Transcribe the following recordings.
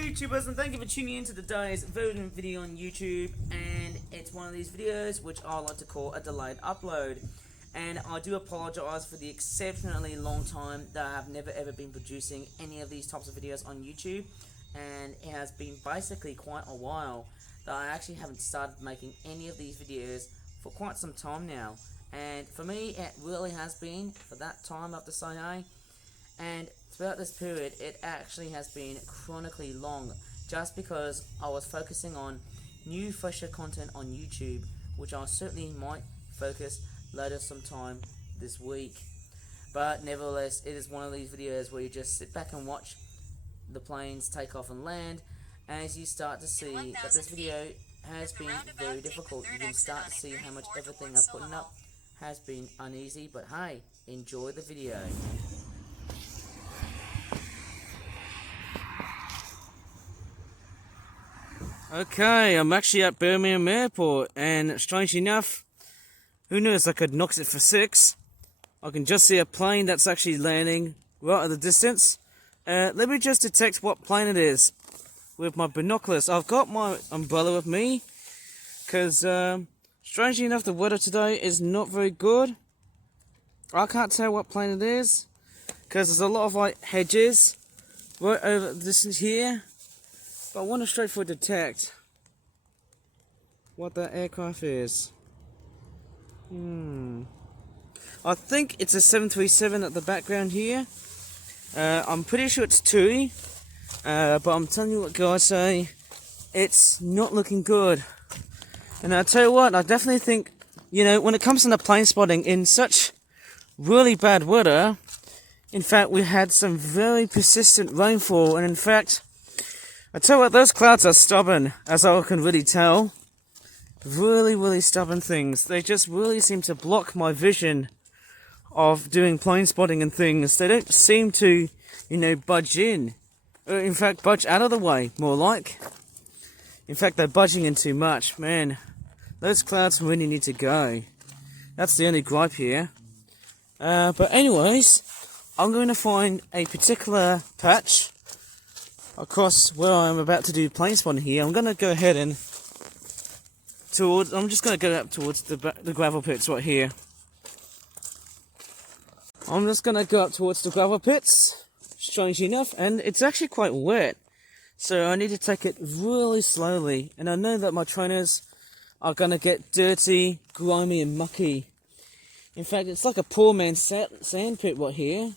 YouTubers, and thank you for tuning in to today's voting video on YouTube. And it's one of these videos which I like to call a delayed upload. And I do apologise for the exceptionally long time that I have never ever been producing any of these types of videos on YouTube. And it has been basically quite a while that I actually haven't started making any of these videos for quite some time now. And for me, it really has been for that time, I have to say, hey. And throughout this period, it actually has been chronically long, just because I was focusing on new, fresher content on YouTube, which I certainly might focus later sometime this week. But nevertheless, it is one of these videos where you just sit back and watch the planes take off and land, as you start to see that this video has been very difficult. You can start to see how much everything I've put up has been uneasy, but hey, enjoy the video. Okay, I'm actually at Birmingham Airport, and strangely enough, who knows, I could knock it for 6. I can just see a plane that's actually landing right at the distance. Let me just detect what plane it is with my binoculars. I've got my umbrella with me, because strangely enough, the weather today is not very good. I can't tell what plane it is, because there's a lot of like hedges right over the distance here. But I want to straightforward detect what that aircraft is. I think it's a 737 at the background here. I'm pretty sure it's TUI, but I'm telling you what, guys, say it's not looking good. And I'll tell you what, I definitely think, you know, when it comes to the plane spotting in such really bad weather, in fact, we had some very persistent rainfall, and in fact, I tell you what, those clouds are stubborn, as I can really tell. Really, really stubborn things. They just really seem to block my vision of doing plane spotting and things. They don't seem to, you know, budge in. Or in fact, budge out of the way, more like. In fact, they're budging in too much. Man, those clouds really need to go. That's the only gripe here. But anyways, I'm going to find a particular patch across where I'm about to do plane spotting here. I'm going to go ahead and I'm just going to go up towards the gravel pits right here. I'm just going to go up towards the gravel pits, strangely enough, and it's actually quite wet. So I need to take it really slowly. And I know that my trainers are going to get dirty, grimy and mucky. In fact, it's like a poor man's sand pit right here.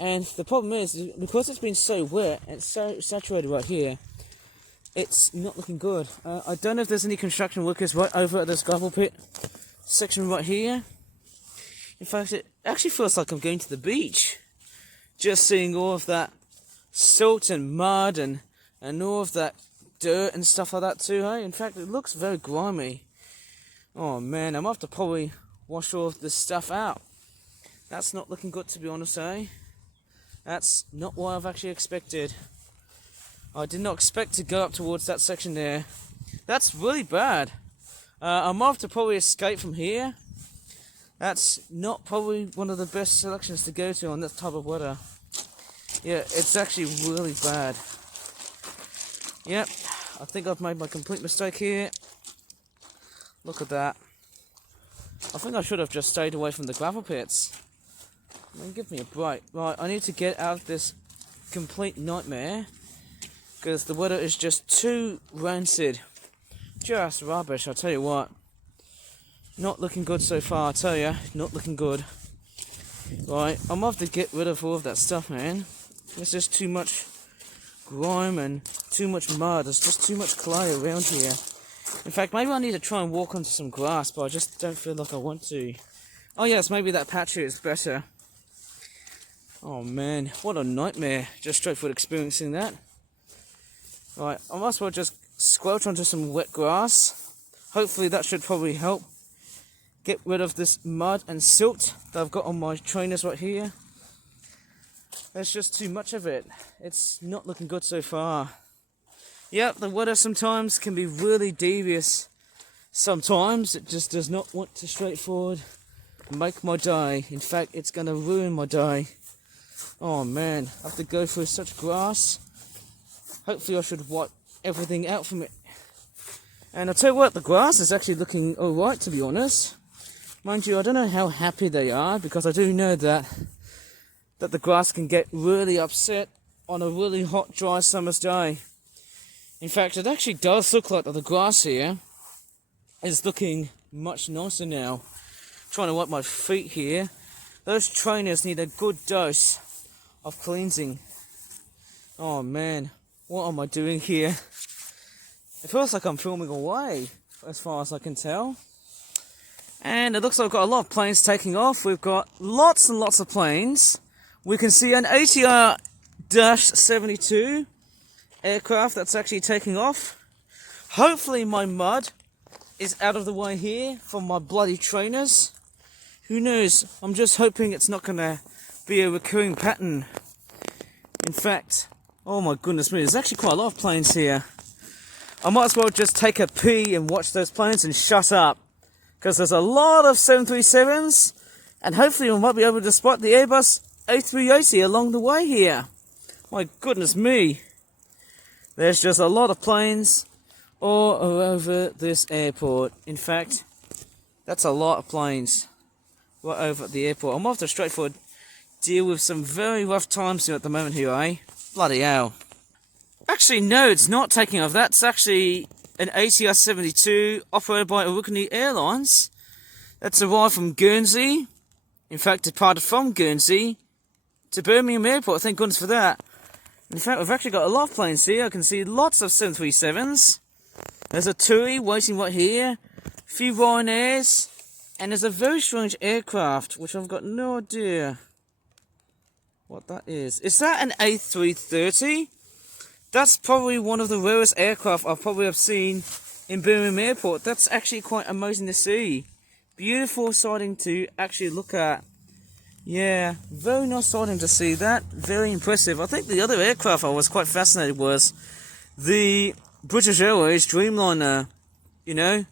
And the problem is, because it's been so wet, and it's so saturated right here, it's not looking good. I don't know if there's any construction workers right over at this gravel pit section right here. In fact, it actually feels like I'm going to the beach. Just seeing all of that silt and mud and all of that dirt and stuff like that too, hey? In fact, it looks very grimy. Oh man, I'm going to have to probably wash all of this stuff out. That's not looking good, to be honest, eh? That's not what I've actually expected. I did not expect to go up towards that section there. That's really bad. I might have to probably escape from here. That's not probably one of the best selections to go to on this type of weather. Yeah, it's actually really bad. Yep, I think I've made my complete mistake here. Look at that. I think I should have just stayed away from the gravel pits. I mean, give me a break. Right, I need to get out of this complete nightmare, because the weather is just too rancid. Just rubbish, I'll tell you what. Not looking good so far, I tell you. Not looking good. Right, I'm going to have to get rid of all of that stuff, man. There's just too much grime and too much mud. There's just too much clay around here. In fact, maybe I need to try and walk onto some grass, but I just don't feel like I want to. Oh yes, maybe that patch here is better. Oh man, what a nightmare. Just straightforward experiencing that. Right, I might as well just squelch onto some wet grass. Hopefully that should probably help get rid of this mud and silt that I've got on my trainers right here. There's just too much of it. It's not looking good so far. Yep, the weather sometimes can be really devious. Sometimes it just does not want to straightforward make my day. In fact, it's going to ruin my day. Oh man, I have to go through such grass. hopefully I should wipe everything out from it. And I'll tell you what, the grass is actually looking alright, to be honest. Mind you, I don't know how happy they are, because I do know that the grass can get really upset on a really hot, dry summer's day. In fact, it actually does look like that the grass here is looking much nicer now. Trying to wipe my feet here. Those trainers need a good dose of cleansing. Oh man, what am I doing here? It feels like I'm filming away, as far as I can tell. And it looks like I've got a lot of planes taking off. We've got lots and lots of planes. We can see an ATR-72 aircraft that's actually taking off. Hopefully my mud is out of the way here from my bloody trainers. Who knows? I'm just hoping it's not going to be a recurring pattern. In fact, oh my goodness me, there's actually quite a lot of planes here. I might as well just take a pee and watch those planes and shut up. Because there's a lot of 737s, and hopefully we might be able to spot the Airbus A380 along the way here. My goodness me. There's just a lot of planes all over this airport. In fact, that's a lot of planes right over at the airport. I'm off to straightforward deal with some very rough times here at the moment here, eh? Bloody hell. Actually, no, it's not taking off. That's actually an ATR-72 operated by Urukani Airlines. That's arrived from Guernsey. In fact, departed from Guernsey to Birmingham Airport. Thank goodness for that. In fact, we've actually got a lot of planes here. I can see lots of 737s. There's a TUI waiting right here. A few Ryanairs. And there's a very strange aircraft, which I've got no idea what that is. Is that an A330? That's probably one of the rarest aircraft I've probably have seen in Birmingham Airport. That's actually quite amazing to see. Beautiful sighting to actually look at. Yeah, very nice sighting to see that. Very impressive. I think the other aircraft I was quite fascinated was the British Airways Dreamliner. You know,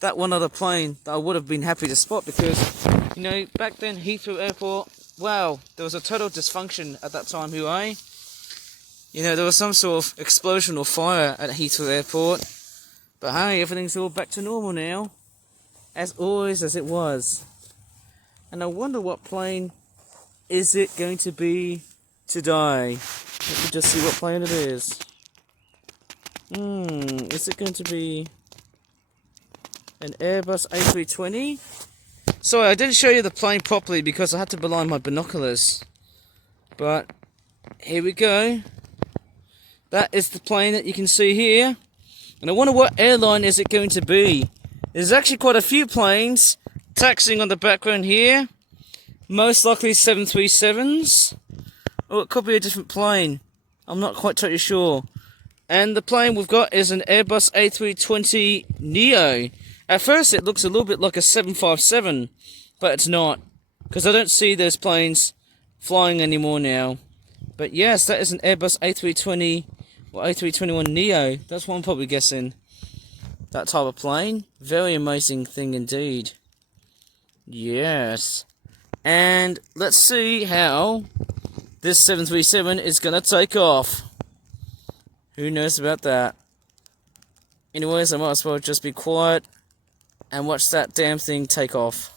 that one other plane that I would have been happy to spot because, you know, back then Heathrow Airport, wow, there was a total dysfunction at that time, eh? You know, there was some sort of explosion or fire at Heathrow Airport. But hey, everything's all back to normal now. As always as it was. And I wonder what plane is it going to be today. Let me just see what plane it is. Is it going to be an Airbus A320? Sorry, I didn't show you the plane properly because I had to rely on my binoculars. But here we go. That is the plane that you can see here. And I wonder what airline is it going to be. There's actually quite a few planes taxiing on the background here. Most likely 737s. Or it could be a different plane. I'm not quite totally sure. And the plane we've got is an Airbus A320neo. At first it looks a little bit like a 757. But it's not. Because I don't see those planes flying anymore now. But yes, that is an Airbus A320 or A321neo. That's what I'm probably guessing. That type of plane. Very amazing thing indeed. Yes. And let's see how this 737 is going to take off. Who knows about that? Anyways, I might as well just be quiet and watch that damn thing take off.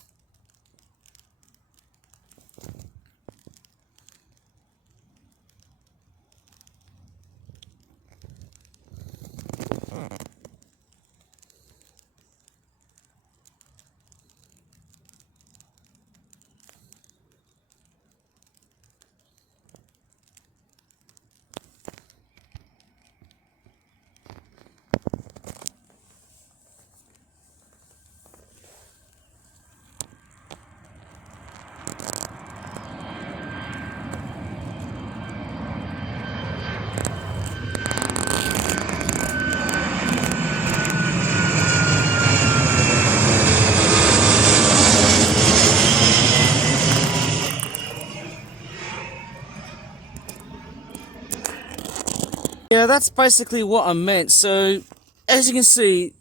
Yeah, that's basically what I meant. So, as you can see,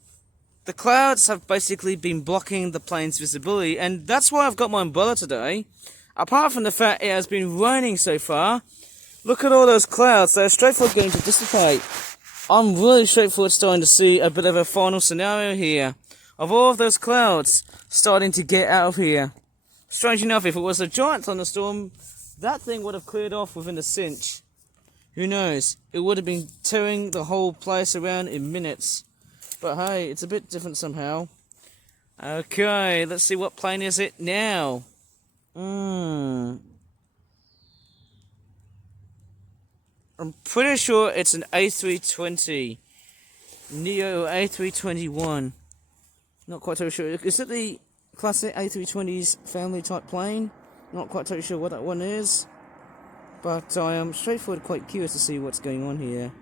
the clouds have basically been blocking the plane's visibility, and that's why I've got my umbrella today. Apart from the fact it has been raining so far, Look at all those clouds. They're straightforward going to dissipate. I'm really straightforward starting to see a bit of a final scenario here. Of all of those clouds starting to get out of here. Strange enough, if it was a giant thunderstorm, that thing would have cleared off within a cinch. Who knows? It would have been tearing the whole place around in minutes. But hey, it's a bit different somehow. Okay, let's see what plane is it now. I'm pretty sure it's an A320. Neo A321. Not quite totally sure. Is it the classic A320's family type plane? Not quite totally sure what that one is. But I am straightforward quite curious to see what's going on here.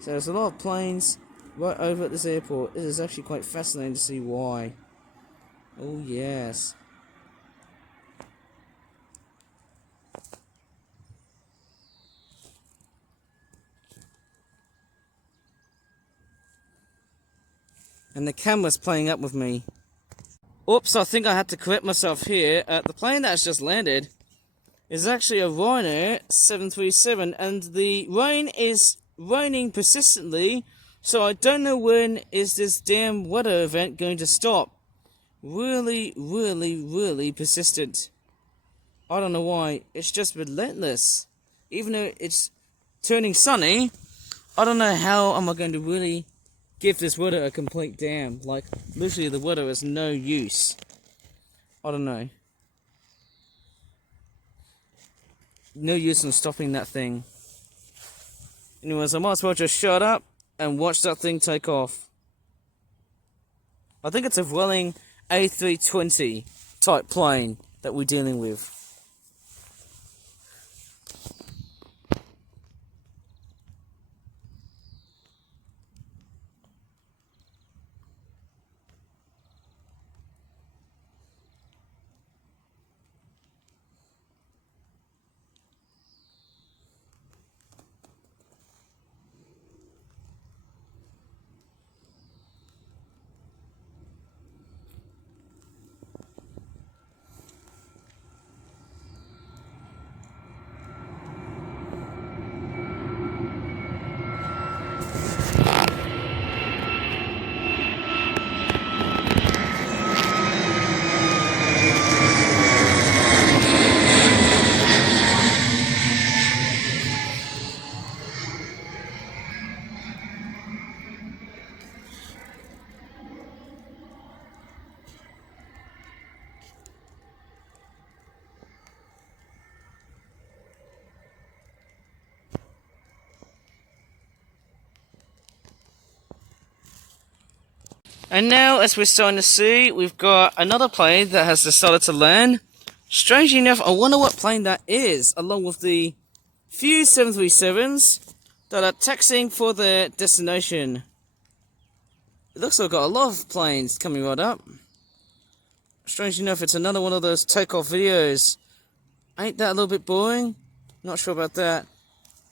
So there's a lot of planes right over at this airport. It is actually quite fascinating to see why. Oh yes. And the camera's playing up with me. Oops, I think I had to correct myself here. The plane that has just landed is actually a Ryanair 737, and the rain is raining persistently, so I don't know when is this damn weather event going to stop. Really, really, really persistent. I don't know why. It's just relentless. Even though it's turning sunny, I don't know how am I going to really give this weather a complete damn. Like, literally the weather is no use. I don't know. No use in stopping that thing. Anyways, I might as well just shut up and watch that thing take off. I think it's a Welling A320 type plane that we're dealing with. And now, as we're starting to see, we've got another plane that has decided to land. Strangely enough, I wonder what plane that is, along with the few 737s that are taxiing for their destination. It looks like I've got a lot of planes coming right up. Strangely enough, it's another one of those takeoff videos. Ain't that a little bit boring? Not sure about that.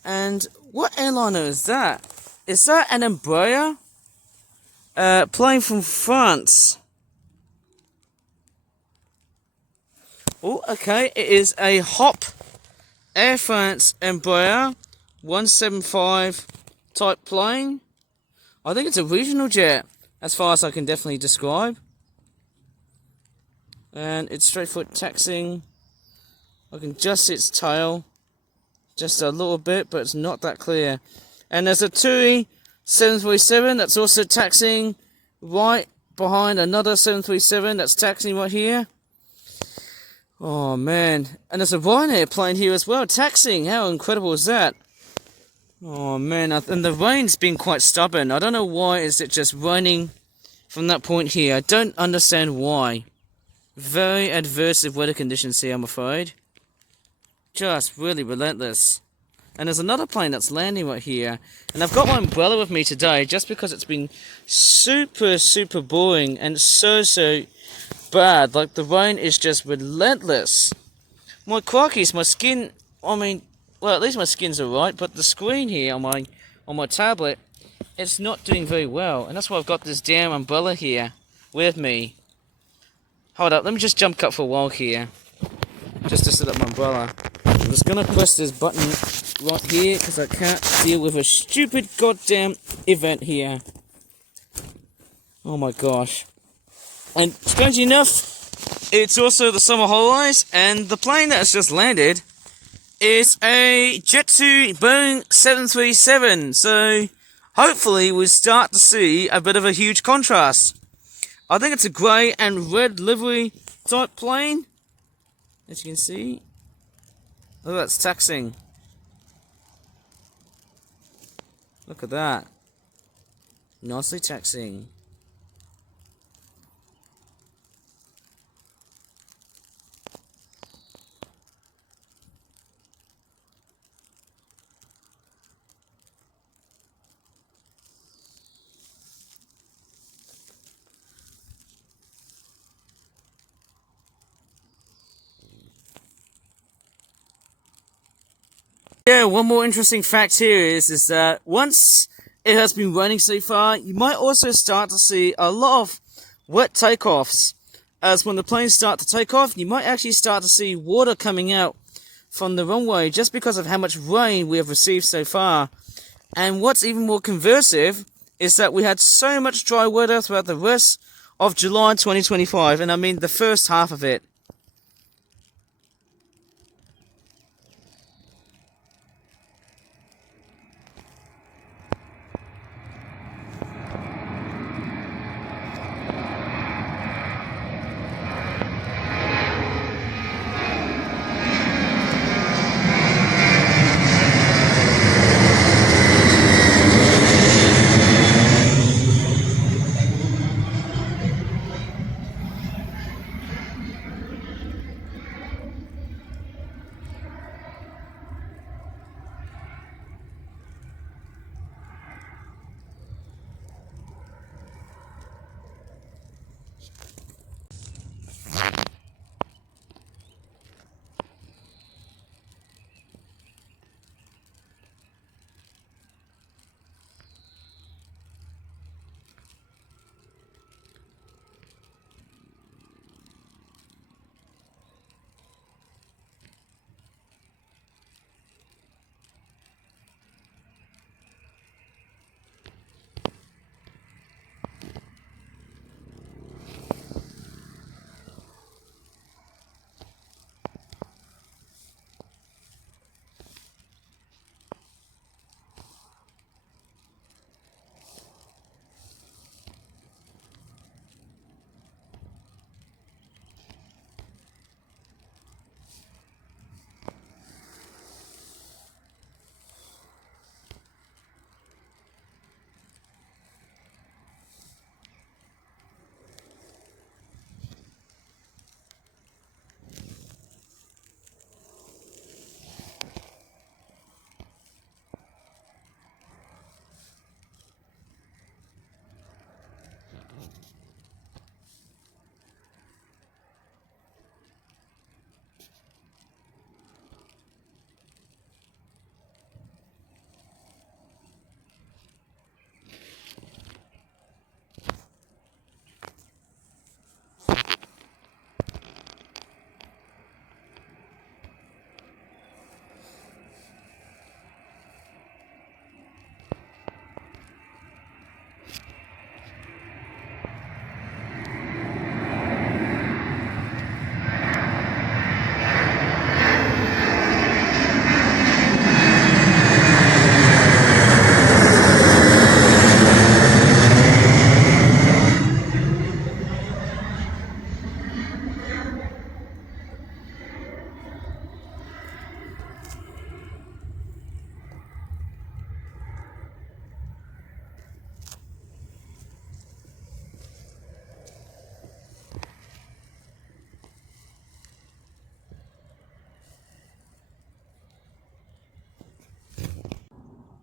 And what airliner is that? Is that an Embraer? Plane from France. Oh, okay. It is a HOP Air France Embraer 175 type plane. I think it's a regional jet, as far as I can definitely describe. And it's straightforward taxiing. I can just see its tail, just a little bit, but it's not that clear. And there's a TUI 737 that's also taxiing right behind another 737 that's taxiing right here. Oh man, and there's a Ryanair plane here as well taxiing. How incredible is that? Oh man, and the rain's been quite stubborn. I don't know why is it just raining from that point here. I don't understand why. Very adverse weather conditions here, I'm afraid. Just really relentless. And there's another plane that's landing right here. And I've got my umbrella with me today just because it's been super, super boring and so bad. Like, the rain is just relentless. My crikey's, my skin, I mean, well, at least my skin's alright, but the screen here on my tablet, it's not doing very well. And that's why I've got this damn umbrella here with me. Hold up, let me just jump cut for a while here. Just to set up my umbrella. I'm just going to press this button right here because I can't deal with a stupid goddamn event here. Oh my gosh. And strangely enough, it's also the summer holidays, and the plane that has just landed is a Jet2 Boeing 737. So hopefully we'll start to see a bit of a huge contrast. I think it's a grey and red livery type plane, as you can see. Oh, that's taxiing. Look at that. Nicely taxiing. Yeah, one more interesting fact here is that once it has been running so far, you might also start to see a lot of wet takeoffs. As when the planes start to take off, you might actually start to see water coming out from the runway just because of how much rain we have received so far. And what's even more conversive is that we had so much dry weather throughout the rest of July 2025, and I mean the first half of it.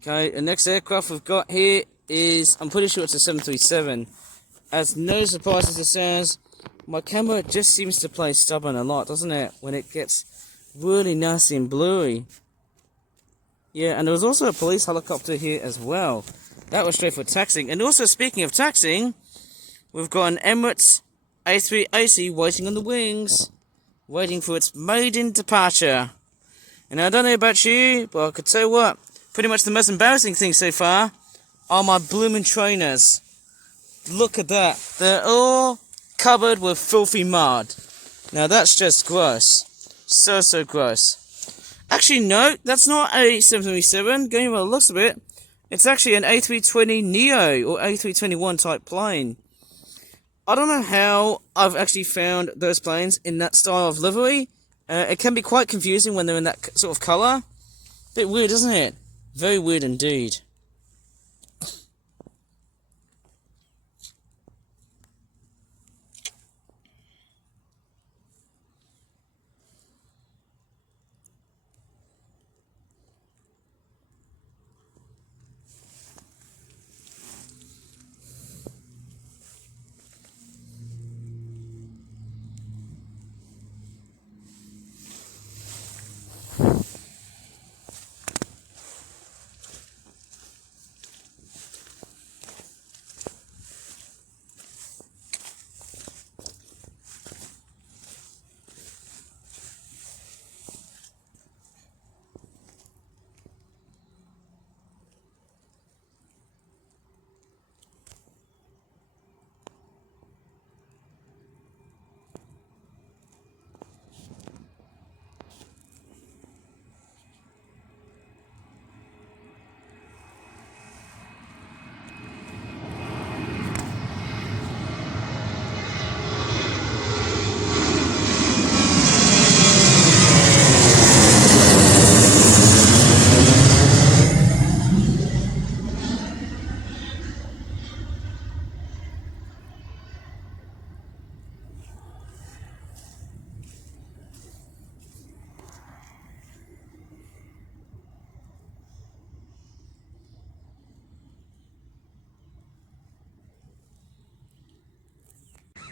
Okay, the next aircraft we've got here is, I'm pretty sure it's a 737. As no surprise as it sounds, my camera just seems to play stubborn a lot, doesn't it? When it gets really nasty and blurry. Yeah, and there was also a police helicopter here as well. That was straight for taxiing. And also, speaking of taxiing, we've got an Emirates A380 waiting on the wings, waiting for its maiden departure. And I don't know about you, but I could tell you what, pretty much the most embarrassing thing so far are my blooming trainers. Look at that. They're all covered with filthy mud. Now that's just gross. So gross. Actually, no, that's not a 737. Going by the looks of it, it's actually an A320neo or A321 type plane. I don't know how I've actually found those planes in that style of livery. It can be quite confusing when they're in that sort of colour. Bit weird, isn't it? Very weird indeed.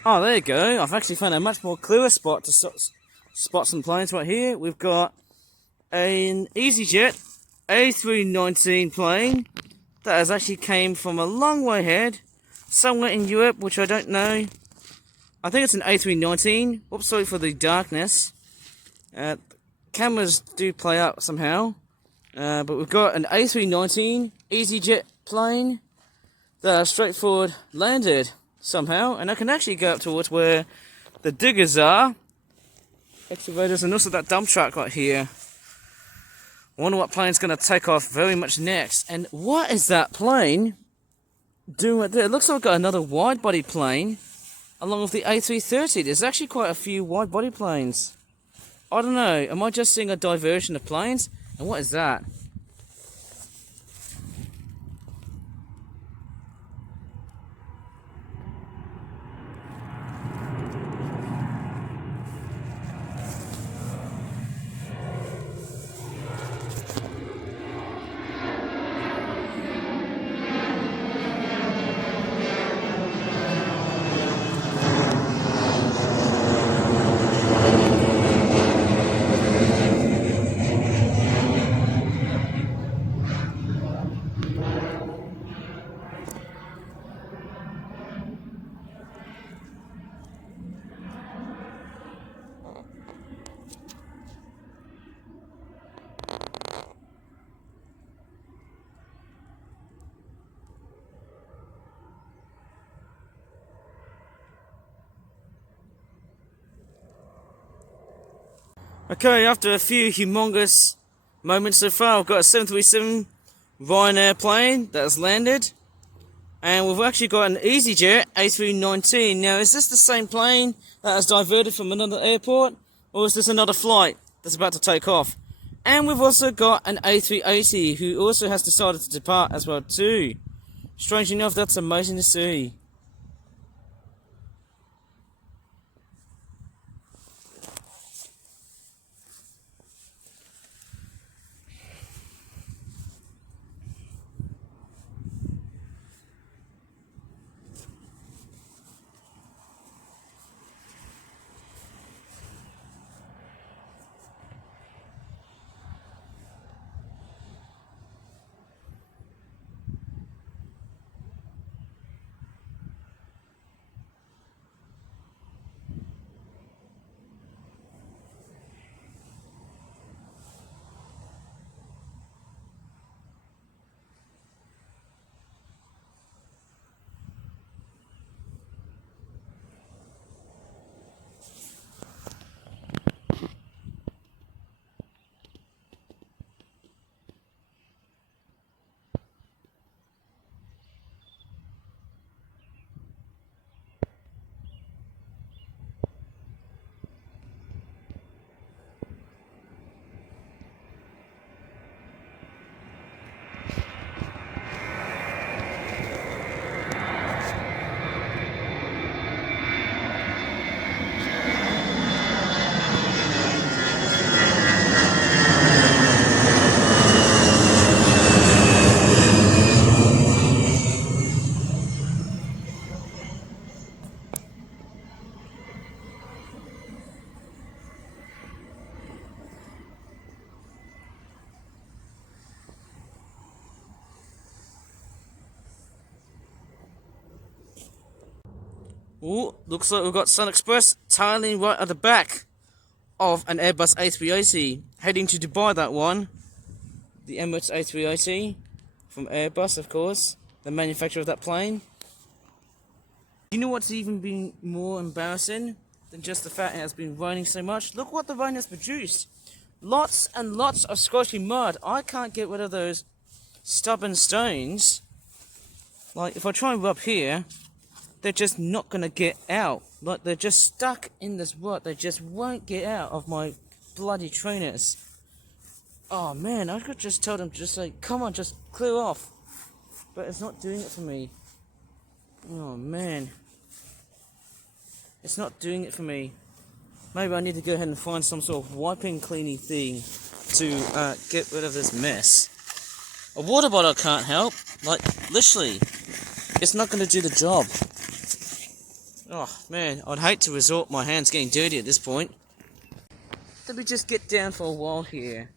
Oh, there you go. I've actually found a much more clearer spot to spot some planes right here. We've got an EasyJet A319 plane that has actually came from a long way ahead, somewhere in Europe, which I don't know. I think it's an A319. Oops, sorry for the darkness. Cameras do play up somehow. But we've got an A319 EasyJet plane that has straightforward landed somehow, and I can actually go up towards where the diggers are, excavators, and also that dump truck right here. I wonder what plane's going to take off very much next. And what is that plane doing right there? It looks like I've got another wide body plane along with the A330. There's actually quite a few wide body planes. I don't know, am I just seeing a diversion of planes? And what is that? Okay, after a few humongous moments so far, I've got a 737 Ryanair plane that has landed. And we've actually got an EasyJet A319. Now, is this the same plane that has diverted from another airport? Or is this another flight that's about to take off? And we've also got an A380 who also has decided to depart as well too. Strangely enough, that's amazing to see. Ooh, looks like we've got Sun Express tiling right at the back of an Airbus A380. Heading to Dubai, that one. The Emirates A380 from Airbus, of course, the manufacturer of that plane. You know what's even been more embarrassing than just the fact it has been raining so much? Look what the rain has produced. Lots and lots of squashy mud. I can't get rid of those stubborn stones. Like, if I try and rub here, they're just not going to get out. Like, they're just stuck in this rut. They just won't get out of my bloody trainers. Oh man, I could just tell them to just say, come on, just clear off. But it's not doing it for me. Oh man. It's not doing it for me. Maybe I need to go ahead and find some sort of wiping cleaning thing to get rid of this mess. A water bottle can't help. Like, literally, it's not going to do the job. Oh man, I'd hate to resort my hands getting dirty at this point. Let me just get down for a while here.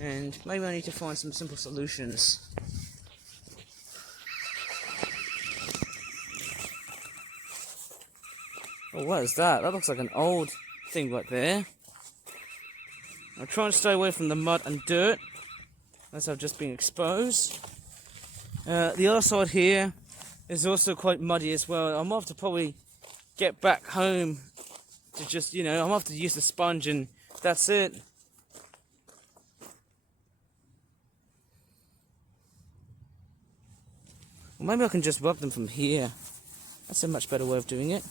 And maybe I need to find some simple solutions. Oh, what is that? That looks like an old thing right there. I'm trying to stay away from the mud and dirt, as I've just been exposed. The other side here is also quite muddy as well. I'm off to probably get back home to just, I'm off to use the sponge and that's it. Or maybe I can just rub them from here. That's a much better way of doing it.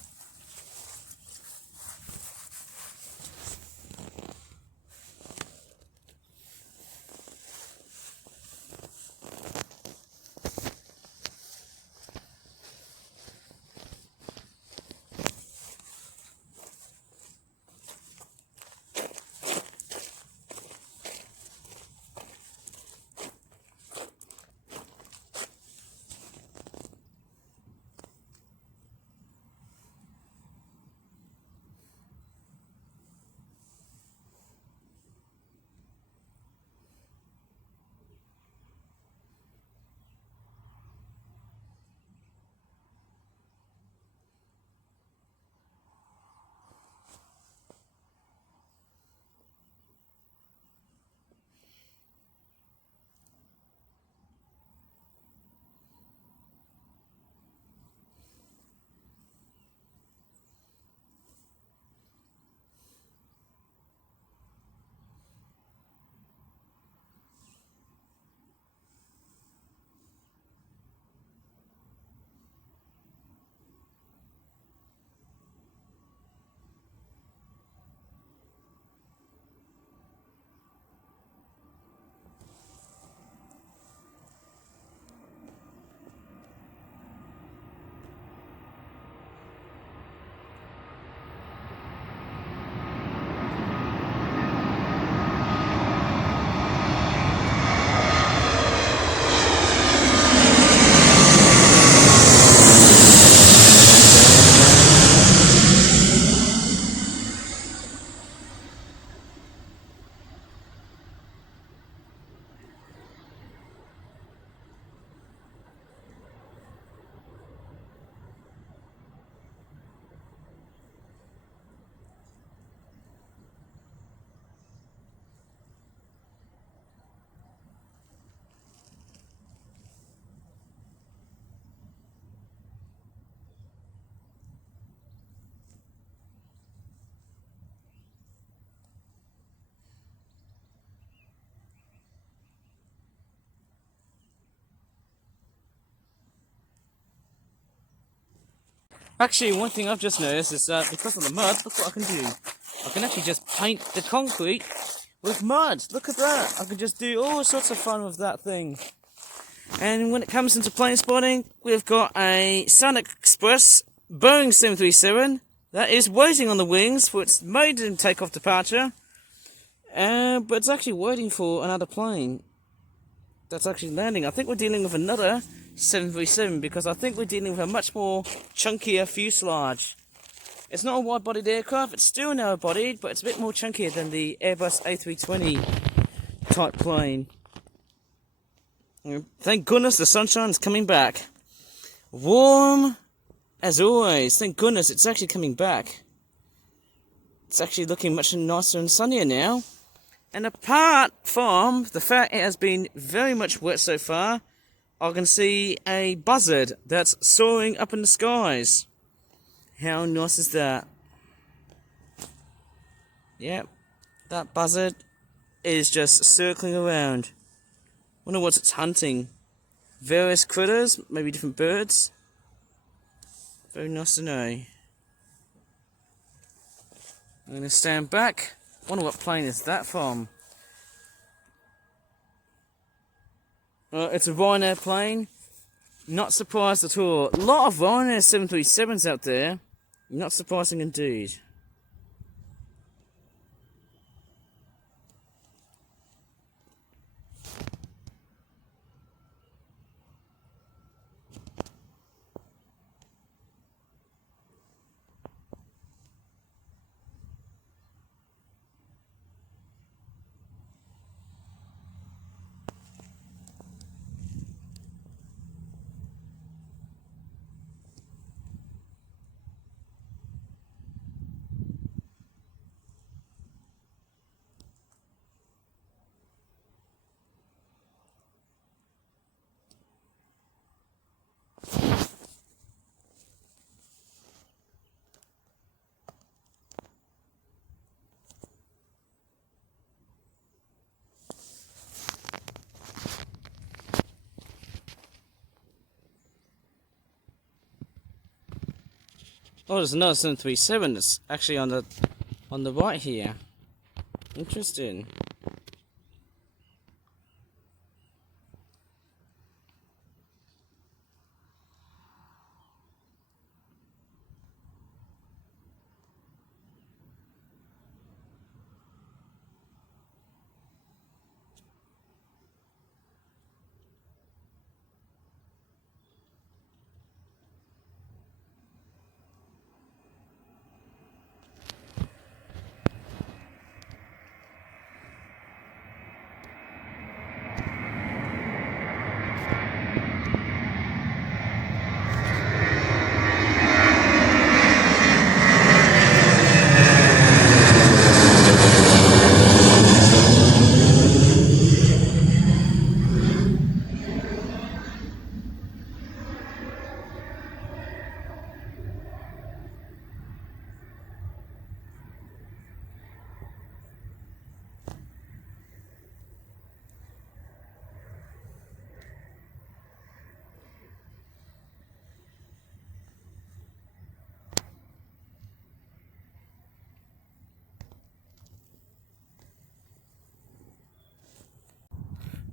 Actually, one thing I've just noticed is that because of the mud, look what I can do. I can actually just paint the concrete with mud. Look at that. I can just do all sorts of fun with that thing. And when it comes into plane spotting, we've got a Sun Express Boeing 737 that is waiting on the wings for its maiden takeoff departure. But it's actually waiting for another plane that's actually landing. I think we're dealing with another 737 because I think we're dealing with a much more chunkier fuselage. It's not a wide-bodied aircraft, it's still narrow-bodied, but it's a bit more chunkier than the Airbus A320 type plane. Thank goodness the sunshine is coming back. Warm as always, thank goodness it's actually coming back. It's actually looking much nicer and sunnier now. And apart from the fact it has been very much wet so far, I can see a buzzard that's soaring up in the skies. How nice is that? Yep, that buzzard is just circling around. Wonder what it's hunting. Various critters, maybe different birds. Very nice to know. I'm going to stand back. Wonder what plane is that from? It's a Ryanair plane. Not surprised at all. A lot of Ryanair 737s out there. Not surprising indeed. Oh, there's another 737 that's actually on the right here. Interesting.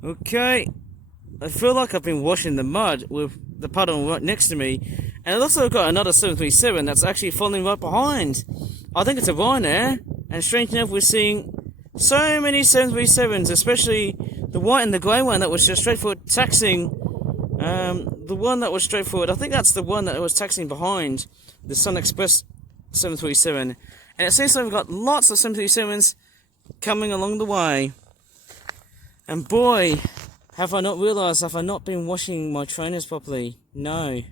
Okay, I feel like I've been washing the mud with the puddle right next to me, and I've also got another 737 that's actually following right behind. I think it's a Ryanair, and strange enough we're seeing so many 737s, especially the white and the grey one that was just straightforward taxiing. The one that was straightforward, I think that's the one that was taxiing behind the Sun Express 737, and it seems like we've got lots of 737s coming along the way. And boy, have I not realised, have I not been washing my trainers properly? No.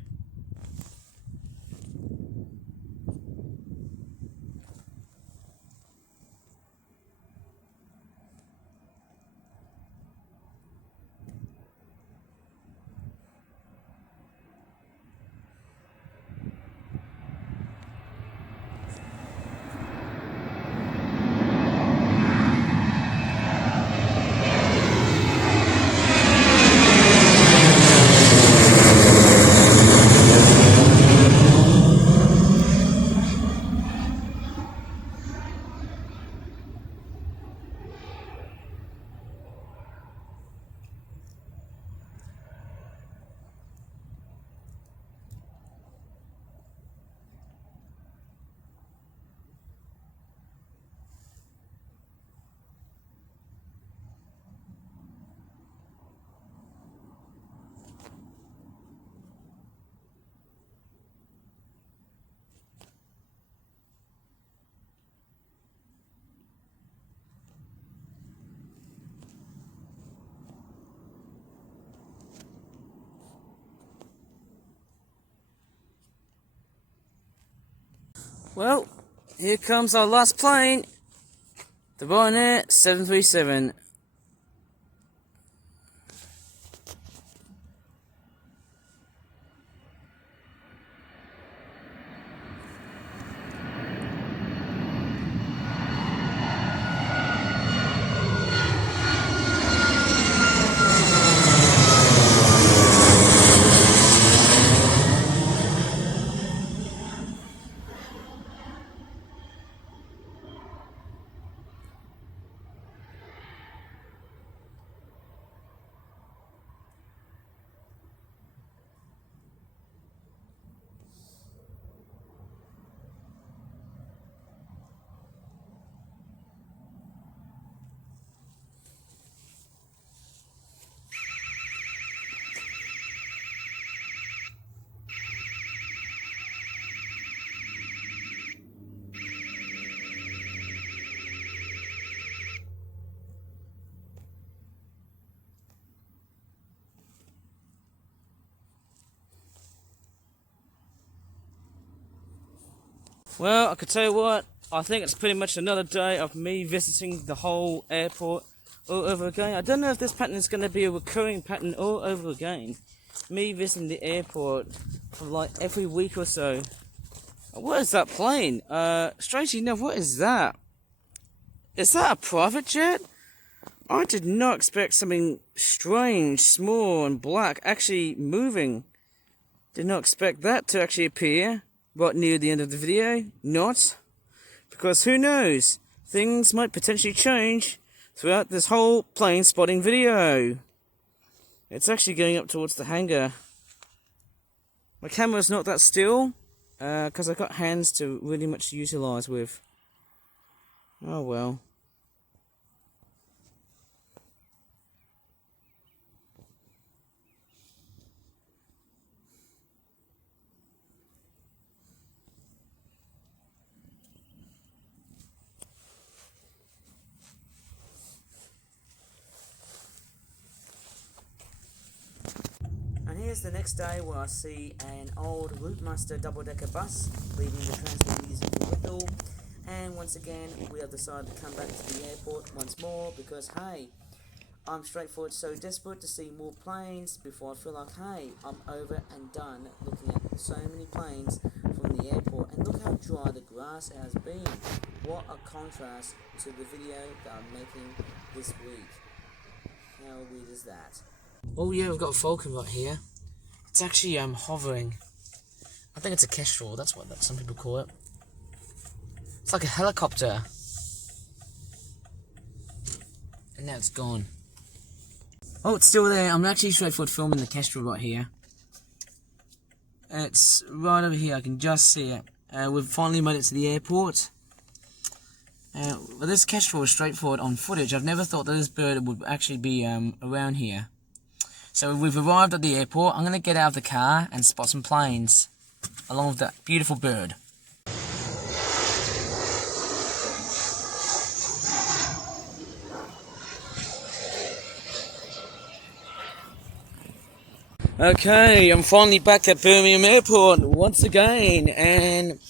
Well, here comes our last plane, the Ryanair 737. Well, I could tell you what, I think it's pretty much another day of me visiting the whole airport all over again. I don't know if this pattern is going to be a recurring pattern all over again. Me visiting the airport for like every week or so. What is that plane? Strangely enough, what is that? Is that a private jet? I did not expect something strange, small and black actually moving. Did not expect that to actually appear. Right near the end of the video, not, because who knows, things might potentially change throughout this whole plane spotting video. It's actually going up towards the hangar. My camera's not that still, because I've got hands to really much utilise with. Oh well. Here's the next day where I see an old Routemaster double-decker bus leaving the Transport Museum for Whittle, and once again we have decided to come back to the airport once more because hey, I'm straightforward so desperate to see more planes before I feel like hey, I'm over and done looking at so many planes from the airport, and look how dry the grass has been. What a contrast to the video that I'm making this week. How weird is that? Oh yeah, we've got a Falcon right here. It's actually hovering. I think it's a Kestrel, that's what some people call it. It's like a helicopter. And now it's gone. Oh, it's still there. I'm actually straightforward filming the Kestrel right here. It's right over here, I can just see it. We've finally made it to the airport. Well, this Kestrel is straightforward on footage. I've never thought that this bird would actually be around here. So we've arrived at the airport. I'm going to get out of the car and spot some planes along with that beautiful bird. Okay, I'm finally back at Birmingham Airport once again, and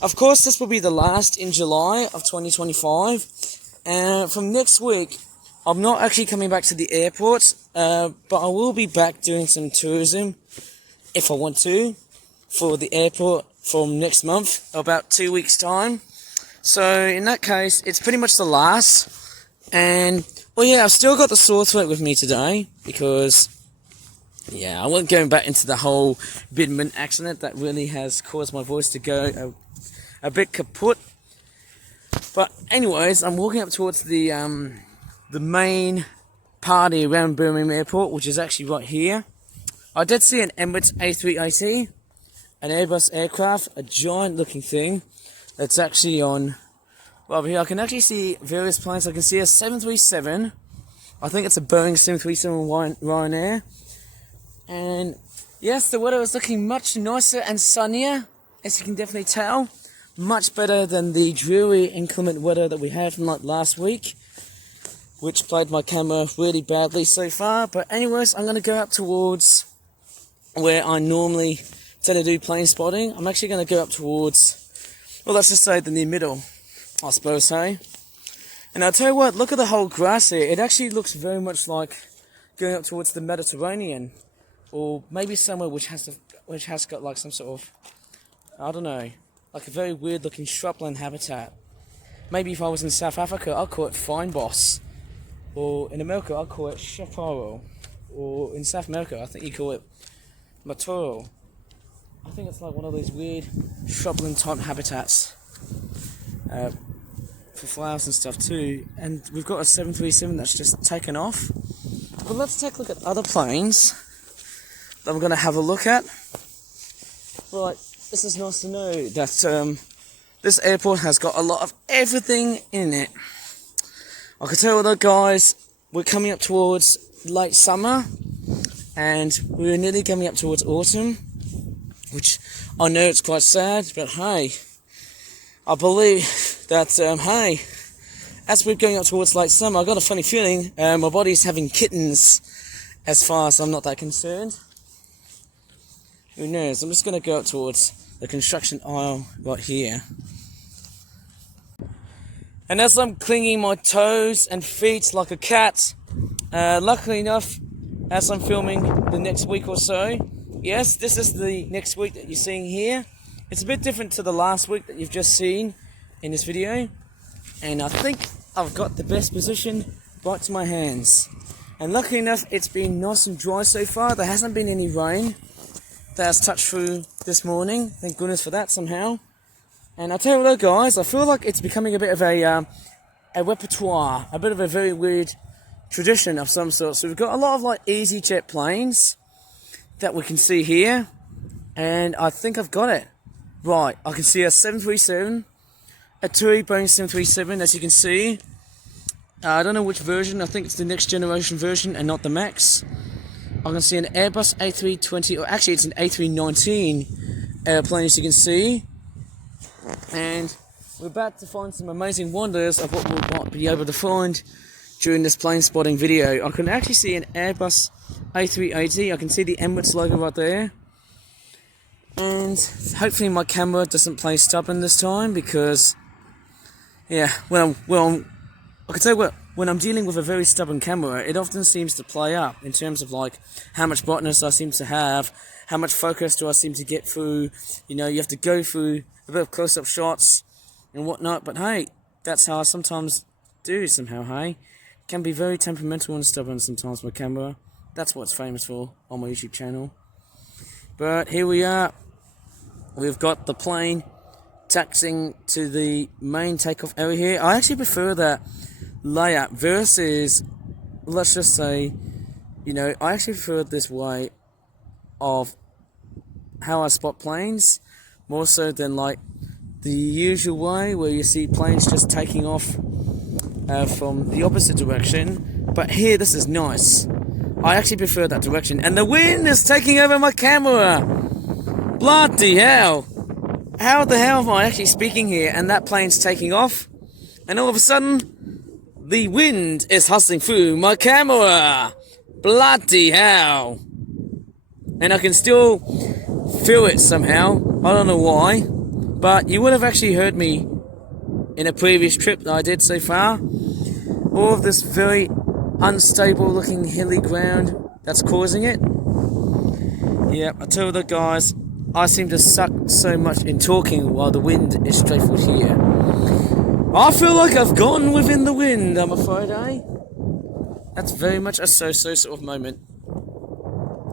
of course this will be the last in July of 2025. And from next week, I'm not actually coming back to the airport, but I will be back doing some tourism, if I want to, for the airport from next month, about 2 weeks' time. So in that case, it's pretty much the last. And, well yeah, I've still got the sore throat with me today, because, yeah, I won't go back into the whole Bidman accident that really has caused my voice to go a bit kaput. But anyways, I'm walking up towards the main party around Birmingham Airport, which is actually right here. I did see an Emirates A380, an Airbus aircraft, a giant looking thing that's actually on, well, over here I can actually see various planes. I can see a 737, I think it's a Boeing 737 Ryanair, and yes, the weather is looking much nicer and sunnier, as you can definitely tell. Much better than the dreary inclement weather that we had from like last week, which played my camera really badly so far. But anyways, I'm going to go up towards where I normally tend to do plane spotting. I'm actually going to go up towards Well, let's just say the near middle, I suppose, hey? And I'll tell you what, look at the whole grass here. It actually looks very much like going up towards the Mediterranean, or maybe somewhere which has got like some sort of, I don't know, like a very weird looking shrubland habitat. Maybe if I was in South Africa, I'd call it fine boss, or in America, I'd call it chaparral, or in South America, I think you call it matorral. I think it's like one of those weird shrubland type habitats for flowers and stuff too. And we've got a 737 that's just taken off. But let's take a look at other planes that we're going to have a look at. Right, this is nice to know that this airport has got a lot of everything in it. I can tell you though, guys, we're coming up towards late summer and we're nearly coming up towards autumn, which I know it's quite sad, but hey, I believe that, hey, as we're going up towards late summer, I've got a funny feeling my body's having kittens as far as I'm not that concerned. Who knows? I'm just going to go up towards the construction aisle right here. And as I'm clinging my toes and feet like a cat, luckily enough, as I'm filming the next week or so, yes, this is the next week that you're seeing here. It's a bit different to the last week that you've just seen in this video. And I think I've got the best position right to my hands. And luckily enough, it's been nice and dry so far. There hasn't been any rain that has touched through this morning. Thank goodness for that somehow. And I tell you what, guys, I feel like it's becoming a bit of a repertoire, a bit of a very weird tradition of some sort. So we've got a lot of like EasyJet planes that we can see here, and I think I've got it. Right, I can see a 737, a TUI Boeing 737, as you can see. I don't know which version, I think it's the next generation version and not the MAX. I can see an Airbus A320, or actually it's an A319 airplane, as you can see. And we're about to find some amazing wonders of what we might be able to find during this plane spotting video. I can actually see an Airbus A380, I can see the Emirates logo right there. And hopefully my camera doesn't play stubborn this time, because, yeah, I can tell you what, when I'm dealing with a very stubborn camera, it often seems to play up in terms of like how much brightness I seem to have, how much focus do I seem to get through. You know, you have to go through a bit of close-up shots and whatnot, but hey, that's how I sometimes do somehow, hey. It can be very temperamental and stubborn sometimes, my camera. That's what it's famous for on my YouTube channel. But here we are. We've got the plane taxiing to the main takeoff area here. I actually prefer that layout versus, let's just say, you know, I actually prefer this way of how I spot planes, more so than like the usual way where you see planes just taking off from the opposite direction. But here, this is nice. I actually prefer that direction. And the wind is taking over my camera! Bloody hell! How the hell am I actually speaking here and that plane's taking off? And all of a sudden, the wind is hustling through my camera! Bloody hell! And I can still feel it somehow. I don't know why. But you would have actually heard me in a previous trip that I did so far. All of this very unstable looking hilly ground that's causing it. Yeah, I tell you that, guys, I seem to suck so much in talking while the wind is straightforward here. I feel like I've gone within the wind, I'm afraid, eh? That's very much a so-so sort of moment.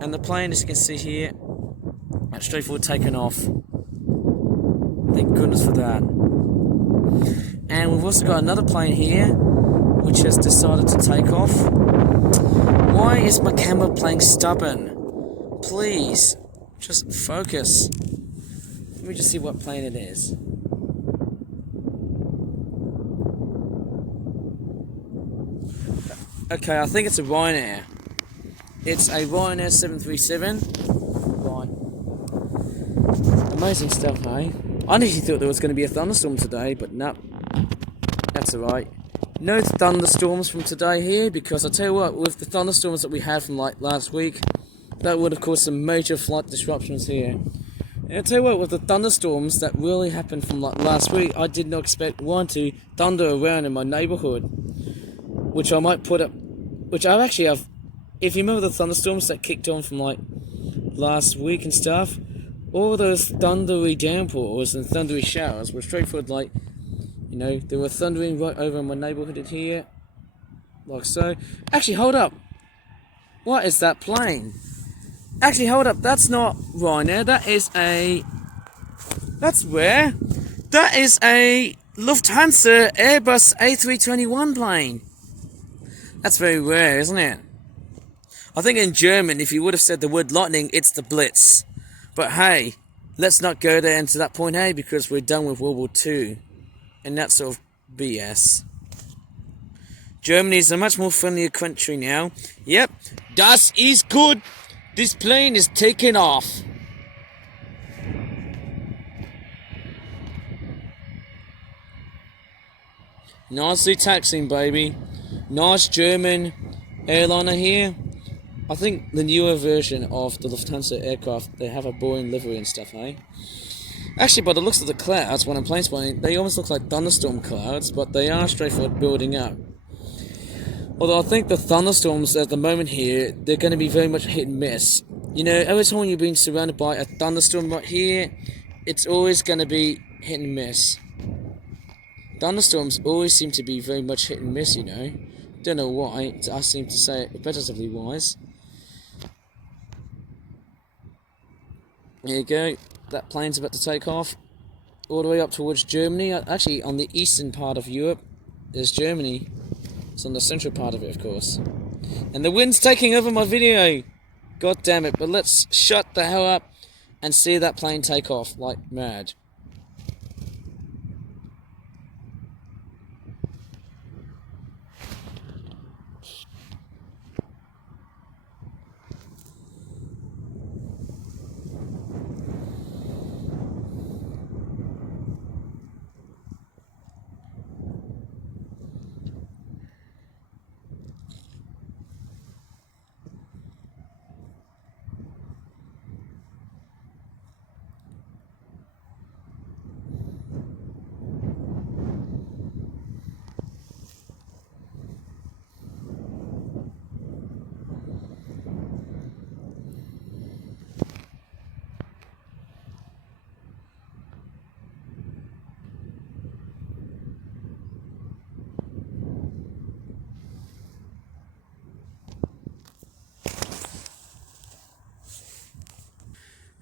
And the plane, as you can see here, that's straightforward taken off. Thank goodness for that. And we've also got another plane here, which has decided to take off. Why is my camera playing stubborn? Please, just focus. Let me just see what plane it is. Okay, I think it's a Ryanair. It's a Ryanair 737. Right. Amazing stuff, eh? I initially thought there was going to be a thunderstorm today, but no. That's alright. No thunderstorms from today here, because I tell you what, with the thunderstorms that we had from like last week, that would have caused some major flight disruptions here. And I tell you what, with the thunderstorms that really happened from like last week, I did not expect one to thunder around in my neighbourhood, which I might put up, which I actually have. If you remember the thunderstorms that kicked on from like last week and stuff, all those thundery downpours and thundery showers were straight for like, you know, they were thundering right over my neighbourhood in here, like so. Actually, hold up. What is that plane? Actually, hold up. That's not Ryanair. That is a. That's rare. That is a Lufthansa Airbus A321 plane. That's very rare, isn't it? I think in German, if you would have said the word lightning, it's the Blitz. But hey, let's not go there into that point, hey, because we're done with World War II. And that sort of BS. Germany is a much more friendlier country now. Yep, das ist good. This plane is taking off. Nicely taxiing, baby. Nice German airliner here. I think the newer version of the Lufthansa aircraft, they have a Boeing livery and stuff, eh? Actually, by the looks of the clouds, when I'm plane spotting, they almost look like thunderstorm clouds, but they are straightforward building up. Although I think the thunderstorms at the moment here, they're going to be very much hit and miss. You know, every time you're being surrounded by a thunderstorm right here, it's always going to be hit and miss. Thunderstorms always seem to be very much hit and miss, you know. Don't know why, I seem to say it repetitively wise. There you go, that plane's about to take off. All the way up towards Germany. Actually, on the eastern part of Europe, there's Germany. It's on the central part of it, of course. And the wind's taking over my video. God damn it. But let's shut the hell up and see that plane take off like mad.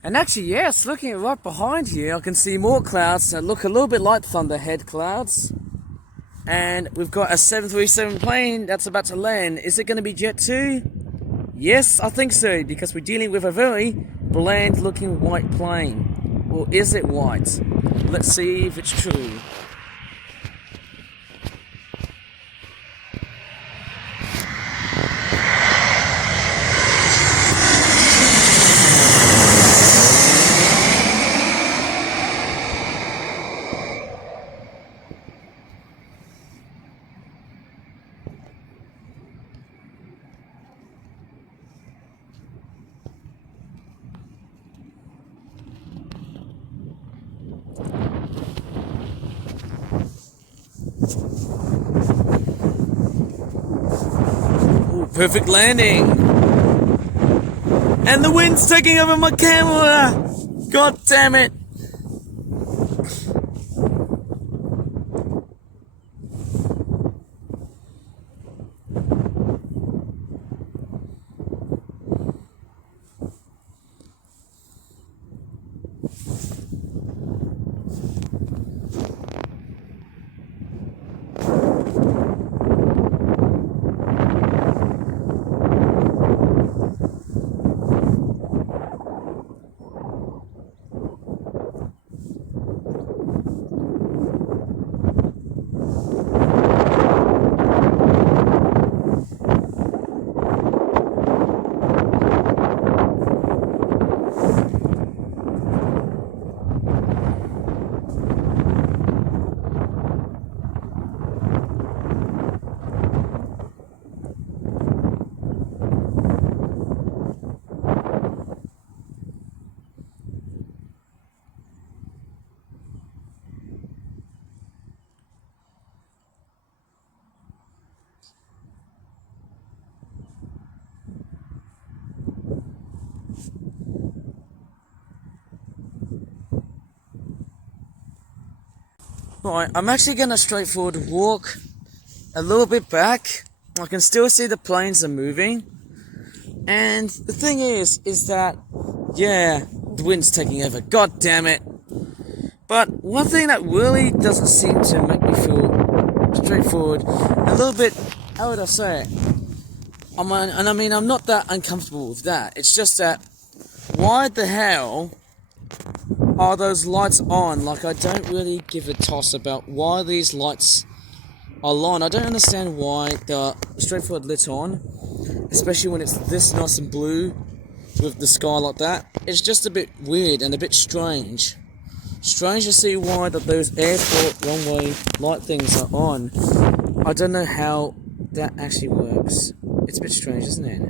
And actually, yes, looking right behind here, I can see more clouds that look a little bit like thunderhead clouds. And we've got a 737 plane that's about to land. Is it going to be Jet 2? Yes, I think so, because we're dealing with a very bland looking white plane. Or is it white? Let's see if it's true. Ooh, perfect landing. And the wind's taking over my camera. God damn it. Right, I'm actually going to straightforward walk a little bit back. I can still see the planes are moving. And the thing is that, yeah, the wind's taking over. God damn it. But one thing that really doesn't seem to make me feel straightforward, a little bit, how would I say it? I'm not that uncomfortable with that. It's just that, why the hell are those lights on? Like, I don't really give a toss about why these lights are on. I don't understand why they're straightforward lit on, especially when it's this nice and blue with the sky like that. It's just a bit weird and a bit strange. Strange to see why that those airport runway light things are on. I don't know how that actually works. It's a bit strange, isn't it?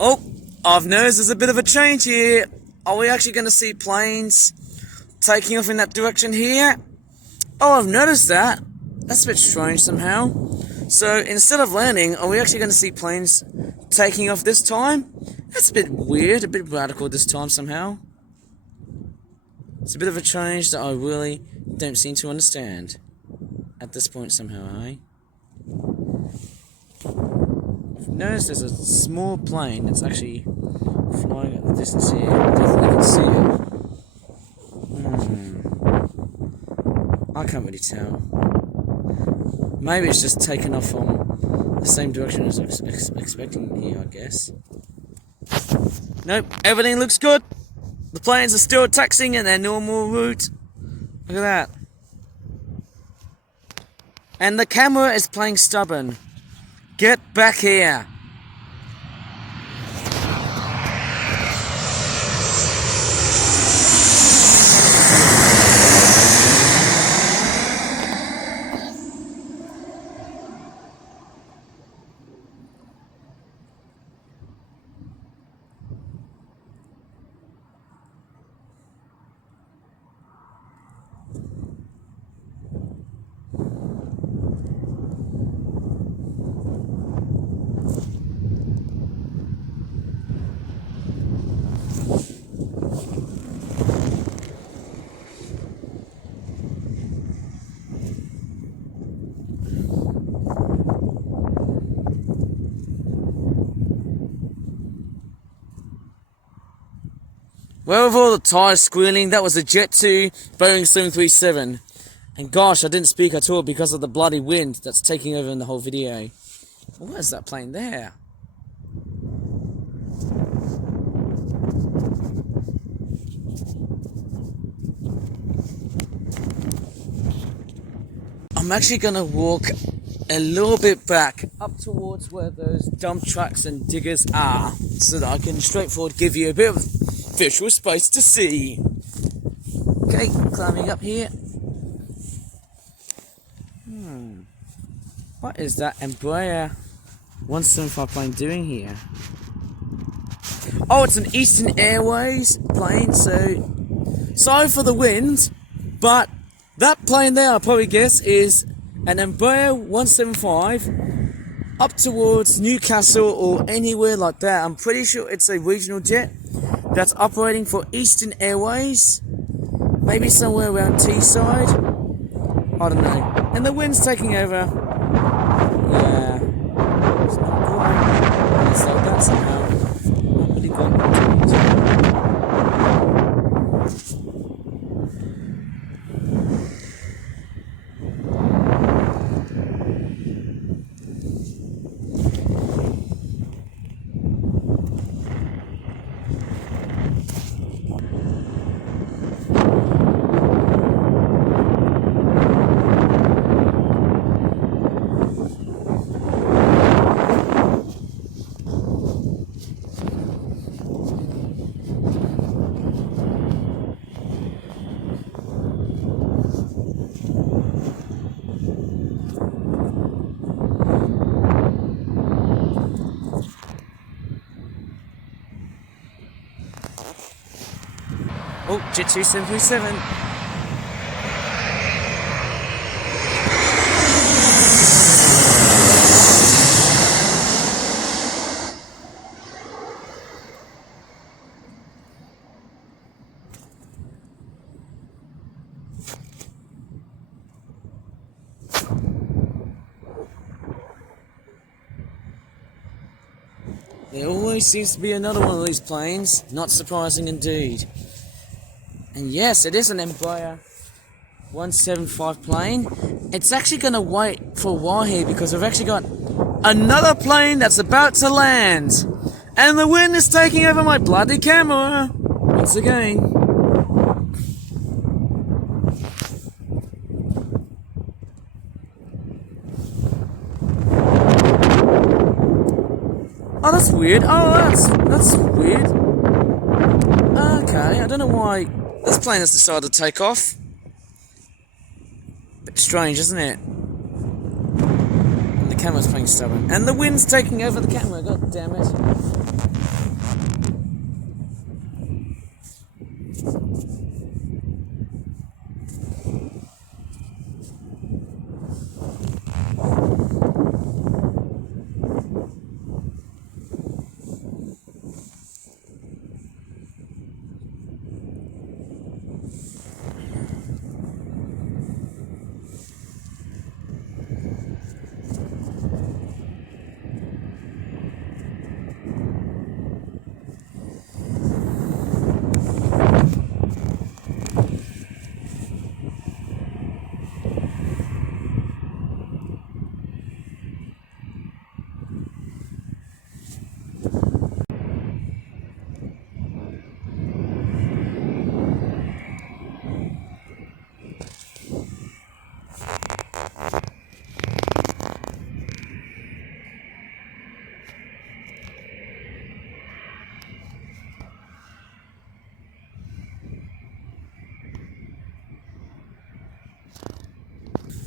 Oh, I've noticed there's a bit of a change here. Are we actually going to see planes taking off in that direction here? Oh, I've noticed that. That's a bit strange somehow. So instead of landing, are we actually going to see planes taking off this time? That's a bit weird, a bit radical this time somehow. It's a bit of a change that I really don't seem to understand at this point somehow, eh? I've noticed there's a small plane that's actually flying at the distance here. I don't think I can see it. I can't really tell. Maybe it's just taken off from the same direction as I was expecting here, I guess. Nope, everything looks good. The planes are still taxiing in their normal route. Look at that. And the camera is playing stubborn. Get back here. Well, with all the tyres squealing, that was a Jet 2 Boeing 737. And gosh, I didn't speak at all because of the bloody wind that's taking over in the whole video. What is that plane there? I'm actually going to walk a little bit back up towards where those dump trucks and diggers are, so that I can straightforward give you a bit of visual space to see. Okay, climbing up here. What is that Embraer 175 plane doing here? Oh, it's an Eastern Airways plane, so sorry for the wind, but that plane there, I'll probably guess, is an Embraer 175 up towards Newcastle or anywhere like that. I'm pretty sure it's a regional jet that's operating for Eastern Airways, maybe somewhere around Teesside. I don't know. And the wind's taking over. Yeah, it's not quite. It's like that somehow. Not really quite. Oh, Jet 2 737. There always seems to be another one of these planes. Not surprising indeed. And yes, it is an Embraer 175 plane. It's actually going to wait for a while here because we've actually got another plane that's about to land. And the wind is taking over my bloody camera once again. Oh, that's weird. Oh, that's weird. Okay, I don't know why this plane has decided to take off. Bit strange, isn't it? And the camera's playing stubborn. And the wind's taking over the camera, god damn it.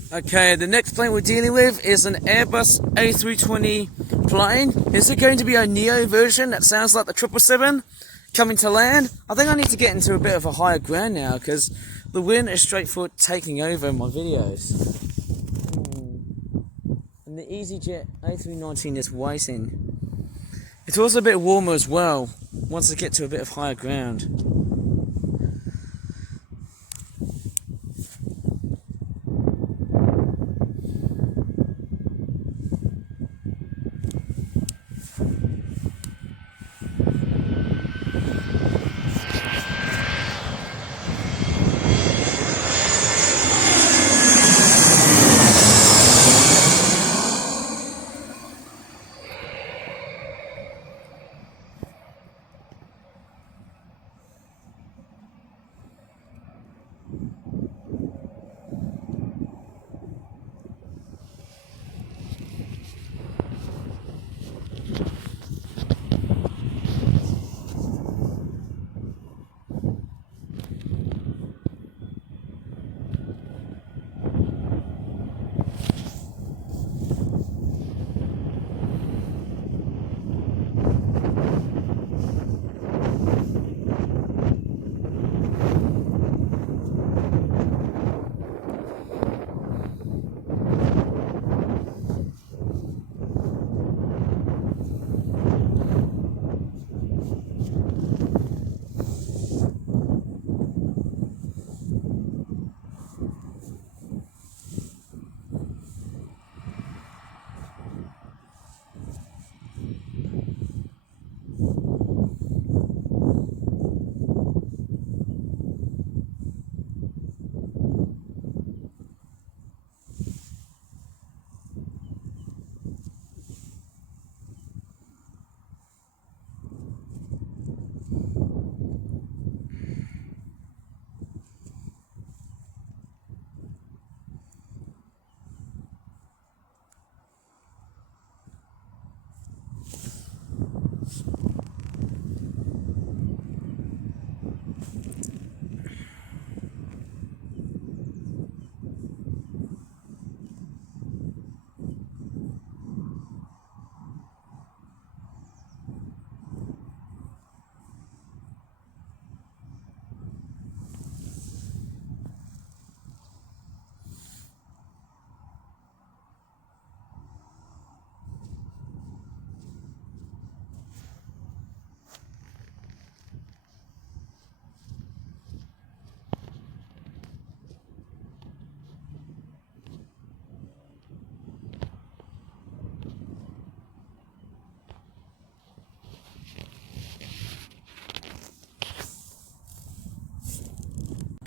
Okay, the next plane we're dealing with is an Airbus A320 plane. Is it going to be a Neo version that sounds like the 777 coming to land? I think I need to get into a bit of a higher ground now because the wind is straightforward taking over my videos. And the EasyJet A319 is waiting. It's also a bit warmer as well once I get to a bit of higher ground.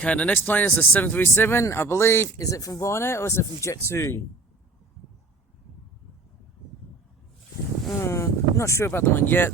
Okay, the next plane is the 737, I believe. Is it from Ryanair or is it from Jet2? I'm not sure about that one yet.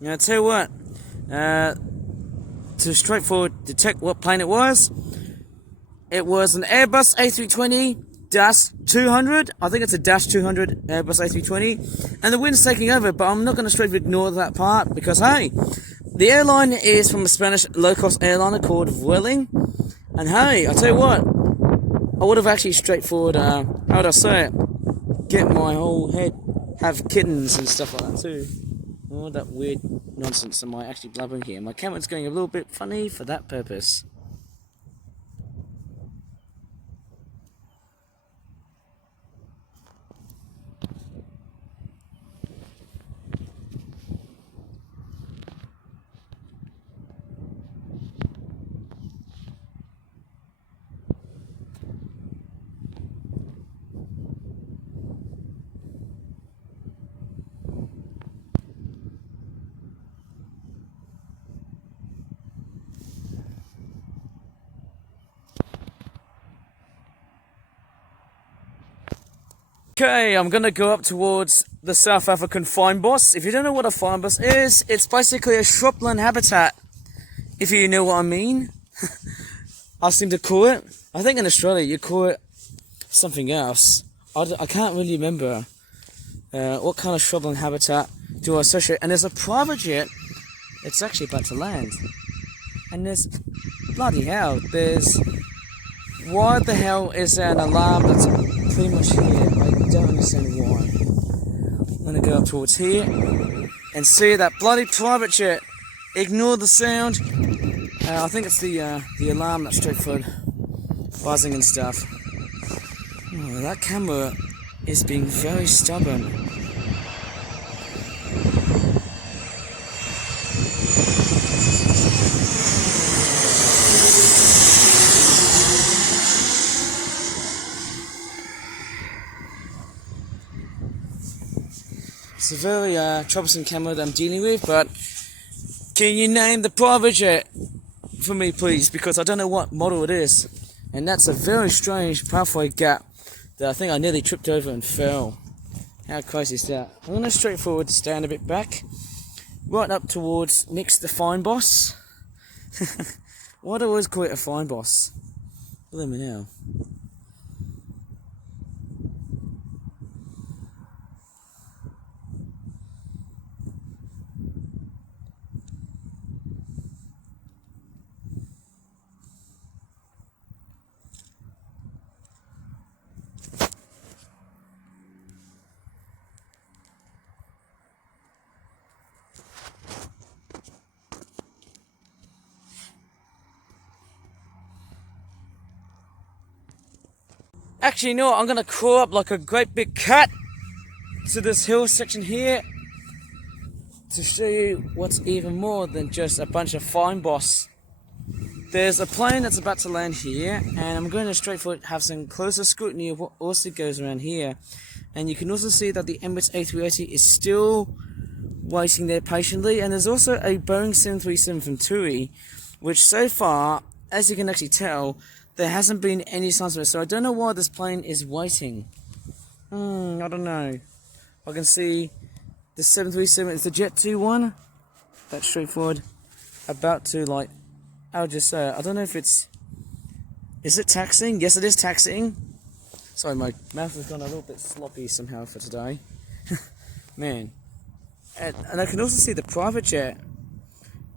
Now, I tell you what, to straightforward detect what plane it was an Airbus A320-200. I think it's a -200 Airbus A320, and the wind's taking over, but I'm not going to straight ignore that part, because hey, the airline is from a Spanish low-cost airliner called Vueling, and hey, I tell you what, I would have actually straightforward, how would I say it, get my whole head, have kittens and stuff like that too. All that weird nonsense am I actually blabbering here. My camera's going a little bit funny for that purpose. Okay, I'm gonna go up towards the South African fynbos. If you don't know what a fynbos is, it's basically a shrubland habitat, if you know what I mean. I seem to call it. I think in Australia you call it something else. I can't really remember what kind of shrubland habitat do I associate. And there's a private jet. It's actually about to land. And there's bloody hell. Why the hell is there an alarm that's pretty much here? I don't understand why. I'm gonna go up towards here and see that bloody private jet. Ignore the sound. I think it's the alarm that's straightforward buzzing and stuff. Oh, that camera is being very stubborn. It's a very troublesome camera that I'm dealing with, but can you name the private jet for me, please? Because I don't know what model it is. And that's a very strange pathway gap that I think I nearly tripped over and fell. How crazy is that? I'm going to straightforward stand a bit back, right up towards next to the fynbos. Why do I always call it a fynbos? Let me know. Actually, you know what? I'm going to crawl up like a great big cat to this hill section here to show you what's even more than just a bunch of fynbos. There's a plane that's about to land here, and I'm going to straightforward have some closer scrutiny of what also goes around here. And you can also see that the Emirates A380 is still waiting there patiently, and there's also a Boeing 737 from TUI, which so far, as you can actually tell, there hasn't been any signs of it, so I don't know why this plane is waiting. I don't know. I can see the 737, it's the Jet2 one. That's straightforward. About to, like, I'll just say, I don't know if it's... Is it taxiing? Yes, it is taxiing. Sorry, my mouth has gone a little bit sloppy somehow for today. Man. And I can also see the private jet,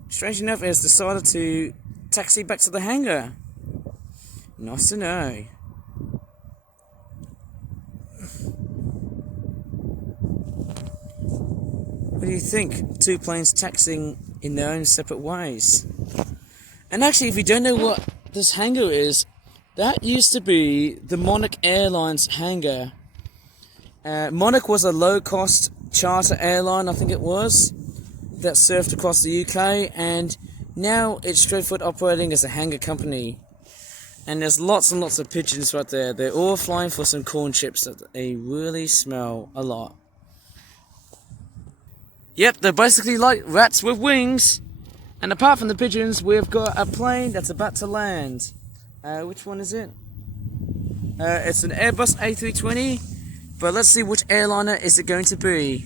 strange enough, has decided to taxi back to the hangar. Nice to know. What do you think? Two planes taxiing in their own separate ways. And actually, if you don't know what this hangar is, that used to be the Monarch Airlines hangar. Monarch was a low-cost charter airline, I think it was, that served across the UK, and now it's straightforward operating as a hangar company. And there's lots and lots of pigeons right there. They're all flying for some corn chips that they really smell a lot. Yep, they're basically like rats with wings. And apart from the pigeons, we've got a plane that's about to land. Which one is it? It's an Airbus A320, but let's see which airliner is it going to be.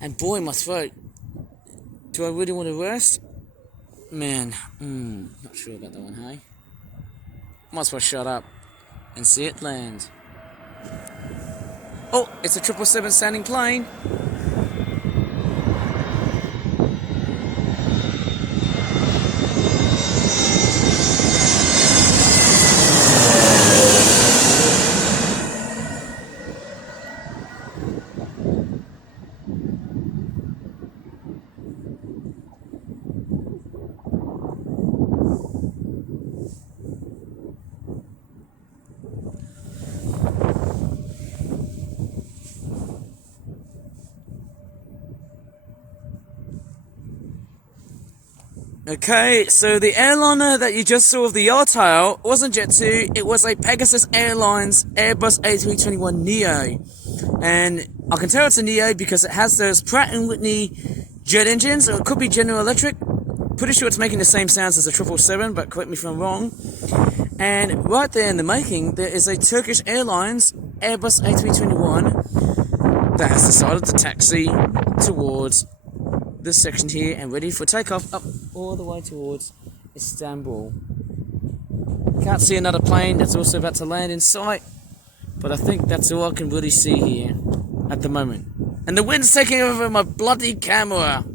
And boy, my throat. Do I really want to rest? Man, not sure about that one, hey? Might as well shut up and see it land. Oh, it's a 777 standing plane. Okay, so the airliner that you just saw of the yellow tail wasn't Jet2, it was a Pegasus Airlines Airbus A321neo. And I can tell it's a neo because it has those Pratt & Whitney jet engines, or it could be General Electric. Pretty sure it's making the same sounds as a 777, but correct me if I'm wrong. And right there in the making, there is a Turkish Airlines Airbus A321 that has decided to taxi towards this section here and ready for takeoff up all the way towards Istanbul. Can't see another plane that's also about to land in sight, but I think that's all I can really see here at the moment. And the wind's taking over my bloody camera.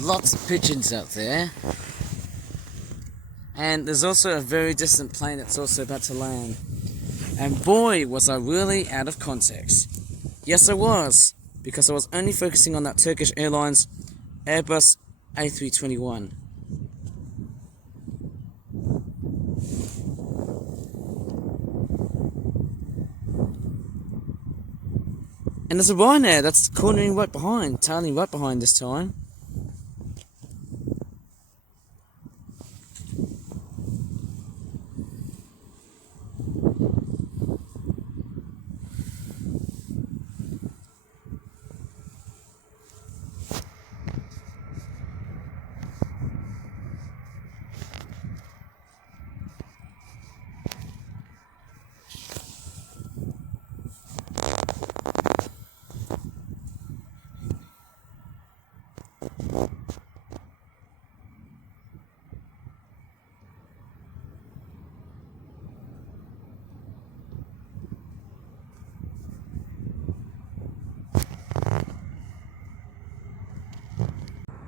Lots of pigeons out there. And there's also a very distant plane that's also about to land. And boy, was I really out of context. Yes, I was, because I was only focusing on that Turkish Airlines Airbus A321. And there's a Ryanair that's cornering right behind, tailing right behind this time.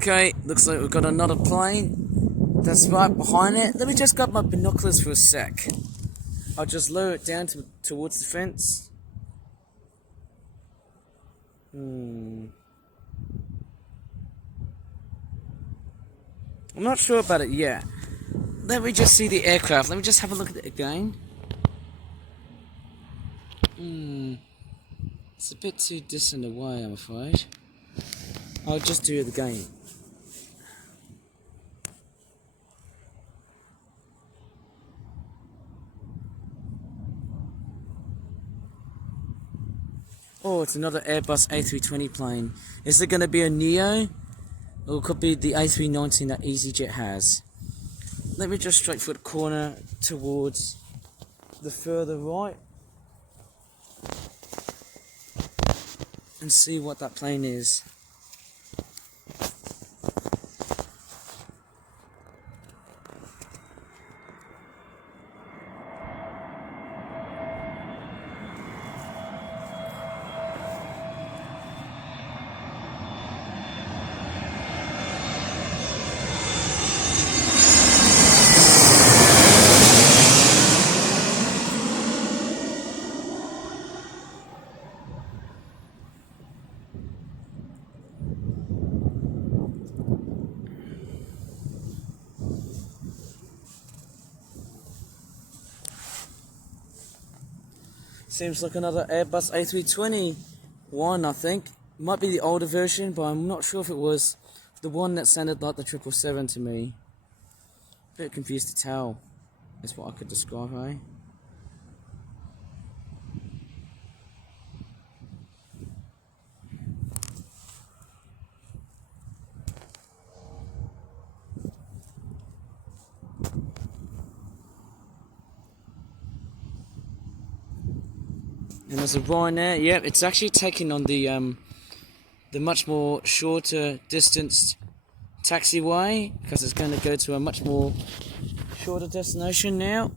Okay, looks like we've got another plane that's right behind it. Let me just grab my binoculars for a sec. I'll just lower it down towards the fence. I'm not sure about it yet. Let me just see the aircraft. Let me just have a look at it again. It's a bit too distant away, I'm afraid. I'll just do it again. Oh, it's another Airbus A320 plane. Is it going to be a Neo? Or it could be the A319 that EasyJet has. Let me just straight for the corner towards the further right and see what that plane is. Seems like another Airbus A320 one, I think. Might be the older version, but I'm not sure if it was the one that sounded like the 777 to me. A bit confused to tell, is what I could describe, eh? And there's a Ryanair. Yep, it's actually taking on the much more shorter distance taxiway because it's going to go to a much more shorter destination now.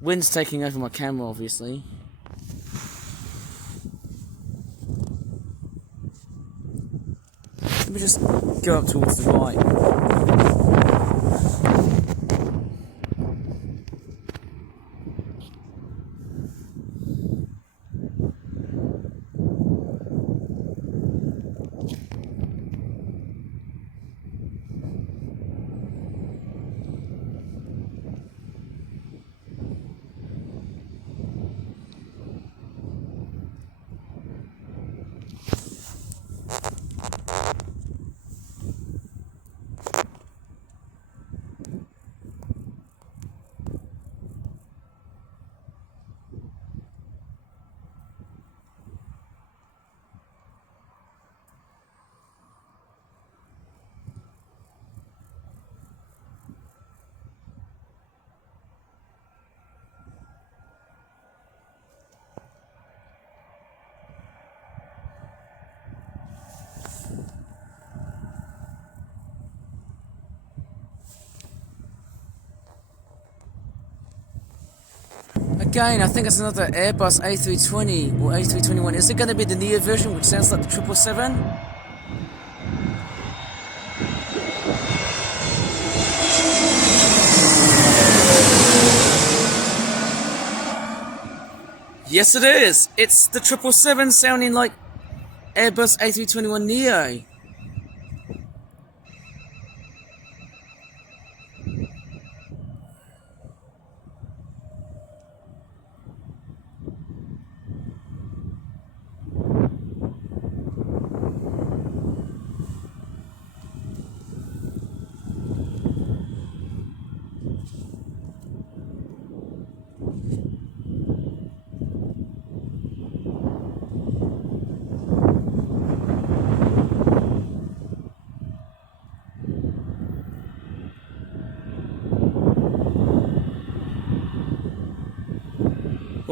Wind's taking over my camera, obviously. Let me just go up towards the right. Again, I think it's another Airbus A320 or A321. Is it going to be the Neo version, which sounds like the 777? Yes, it is. It's the 777 sounding like Airbus A321 Neo.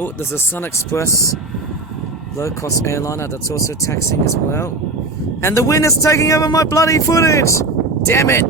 Oh, there's a Sun Express low-cost airliner that's also taxiing as well. And the wind is taking over my bloody footage! Damn it!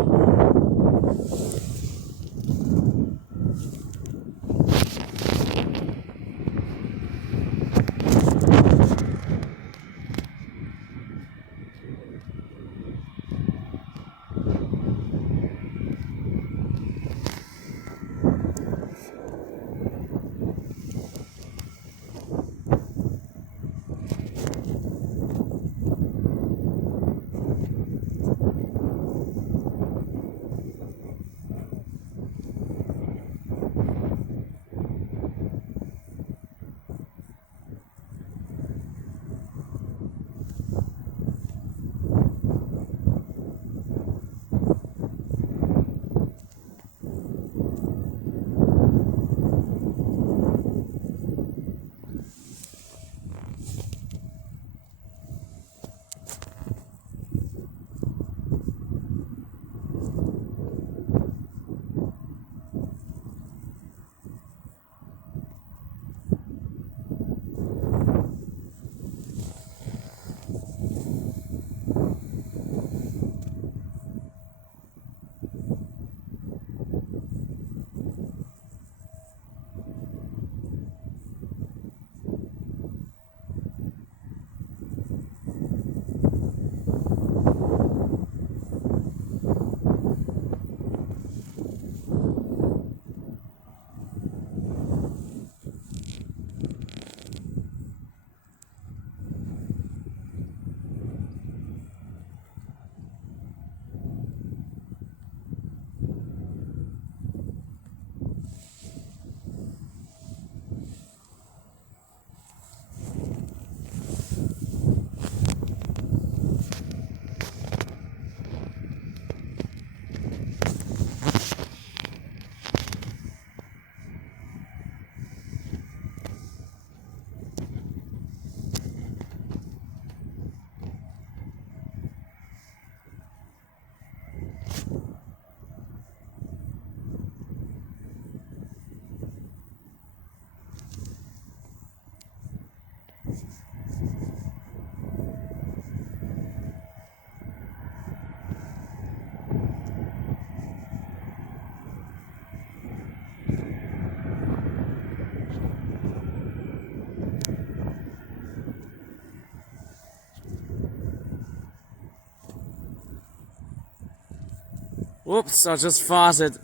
Whoops, I just farted.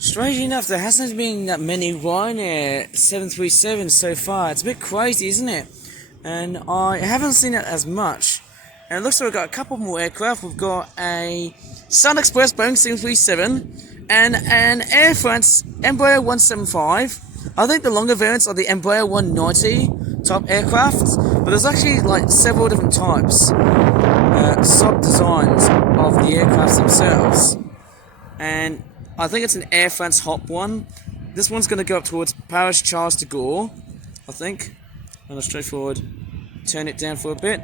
Strangely enough, there hasn't been that many Ryanair 737s so far. It's a bit crazy, isn't it? And I haven't seen it as much. And it looks like we've got a couple more aircraft. We've got a Sun Express Boeing 737 and an Air France Embraer 175. I think the longer variants are the Embraer 190 type aircraft, but there's actually like several different types, sub-designs of the aircrafts themselves. And I think it's an Air France Hop one. This one's going to go up towards Paris Charles de Gaulle, I think. And a straightforward turn it down for a bit.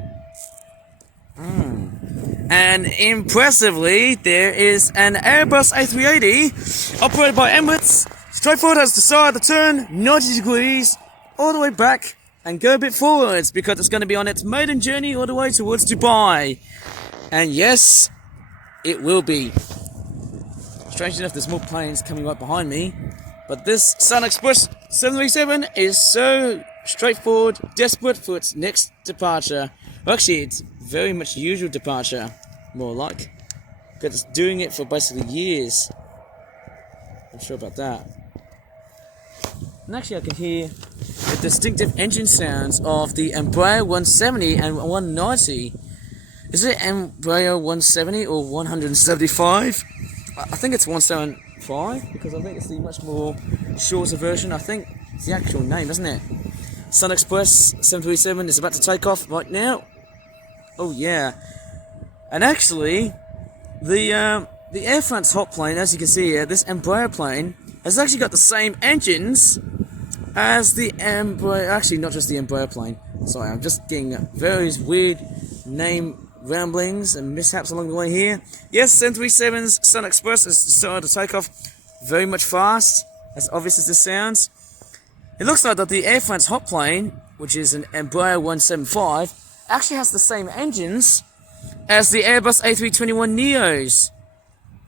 And impressively, there is an Airbus A380 operated by Emirates. Straightforward has decided to turn 90 degrees all the way back and go a bit forwards because it's going to be on its maiden journey all the way towards Dubai. And yes, it will be. Strange enough, there's more planes coming right behind me, but this Sun Express 737 is so straightforward, desperate for its next departure. Well, actually, it's very much usual departure, more like, because it's doing it for basically years. I'm sure about that. And actually, I can hear the distinctive engine sounds of the Embraer 170 and 190. Is it Embraer 170 or 175? I think it's 175 because I think it's the much more shorter version. I think it's the actual name, isn't it? Sun Express 737 is about to take off right now. Oh yeah, and actually, the Air France hot plane, as you can see here, this Embraer plane has actually got the same engines as the Embraer. Actually, not just the Embraer plane. Sorry, I'm just getting various weird name ramblings and mishaps along the way here. Yes, 737's Sun Express has decided to take off very much fast, as obvious as this sounds. It looks like that the Air France hot plane, which is an Embraer 175, actually has the same engines as the Airbus A321neos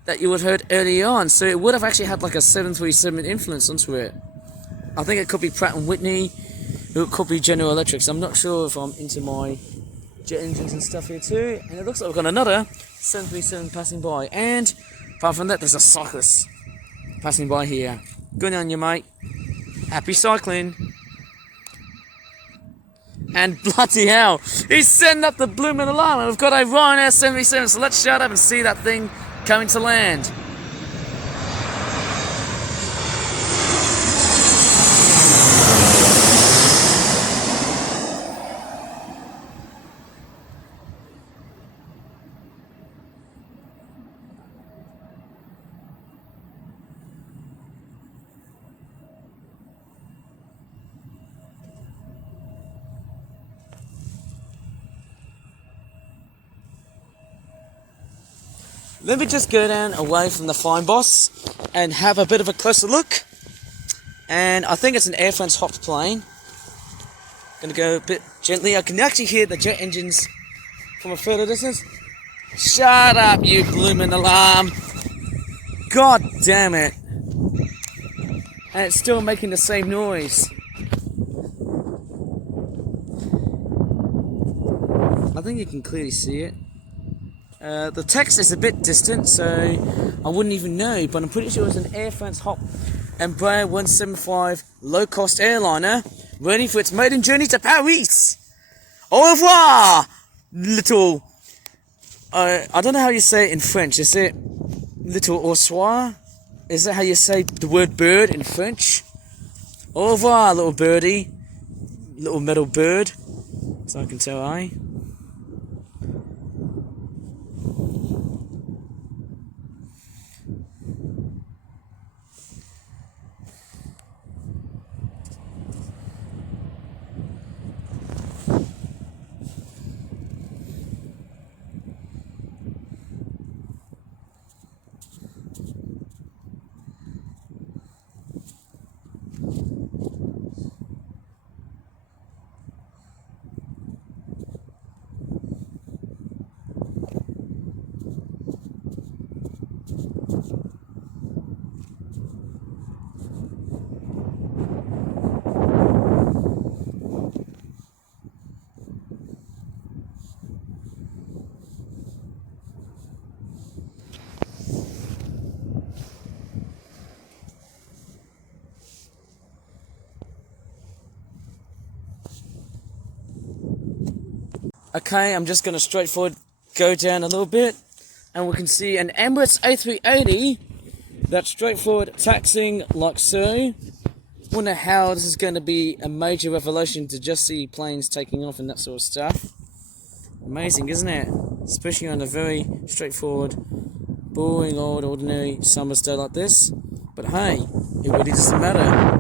that you would have heard earlier on. So it would have actually had like a 737 influence onto it. I think it could be Pratt & Whitney, it could be General Electric. I'm not sure if I'm into my jet engines and stuff here too. And it looks like we've got another 737 passing by. And apart from that, there's a cyclist passing by here. Good on you, mate. Happy cycling. And bloody hell, he's setting up the blooming alarm. And we've got a Ryanair 737, so let's shut up and see that thing coming to land. Let me just go down away from the flying boss and have a bit of a closer look. And I think it's an Air France hot plane. Gonna go a bit gently. I can actually hear the jet engines from a further distance. Shut up, you blooming alarm. God damn it. And it's still making the same noise. I think you can clearly see it. The text is a bit distant, so I wouldn't even know, but I'm pretty sure it's an Air France hot Embraer 175 low-cost airliner ready for its maiden journey to Paris. Au revoir, little... I don't know how you say it in French. Is it little au revoir? Is that how you say the word bird in French? Au revoir, little birdie. Little metal bird. So I can tell, eh? Okay, I'm just going to straightforward go down a little bit, and we can see an Emirates A380 that's straightforward taxiing like so. Wonder how this is going to be a major revelation to just see planes taking off and that sort of stuff. Amazing, isn't it? Especially on a very straightforward, boring, old, ordinary summer's day like this. But hey, it really doesn't matter.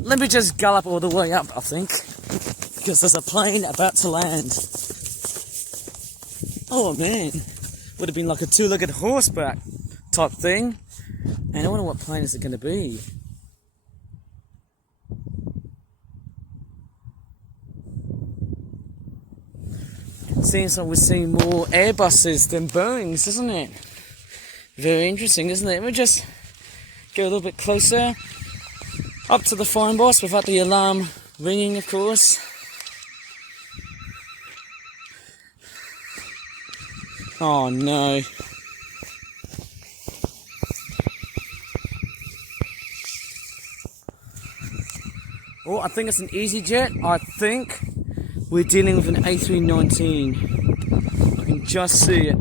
Let me just gallop all the way up, I think, because there's a plane about to land. Oh man, would have been like a two-legged horseback type thing. And I wonder what plane is it going to be. Seems like we're seeing more Airbuses than Boeings, isn't it? Very interesting, isn't it? Let me just go a little bit closer. Up to the fine boss without the alarm ringing, of course. Oh no. Oh, I think it's an EasyJet. I think we're dealing with an A319. I can just see it.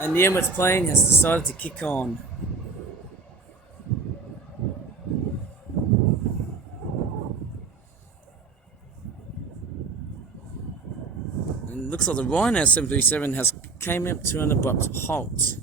And the Emirates plane has decided to kick on. And it looks like the Ryanair 737 has came up to an abrupt halt.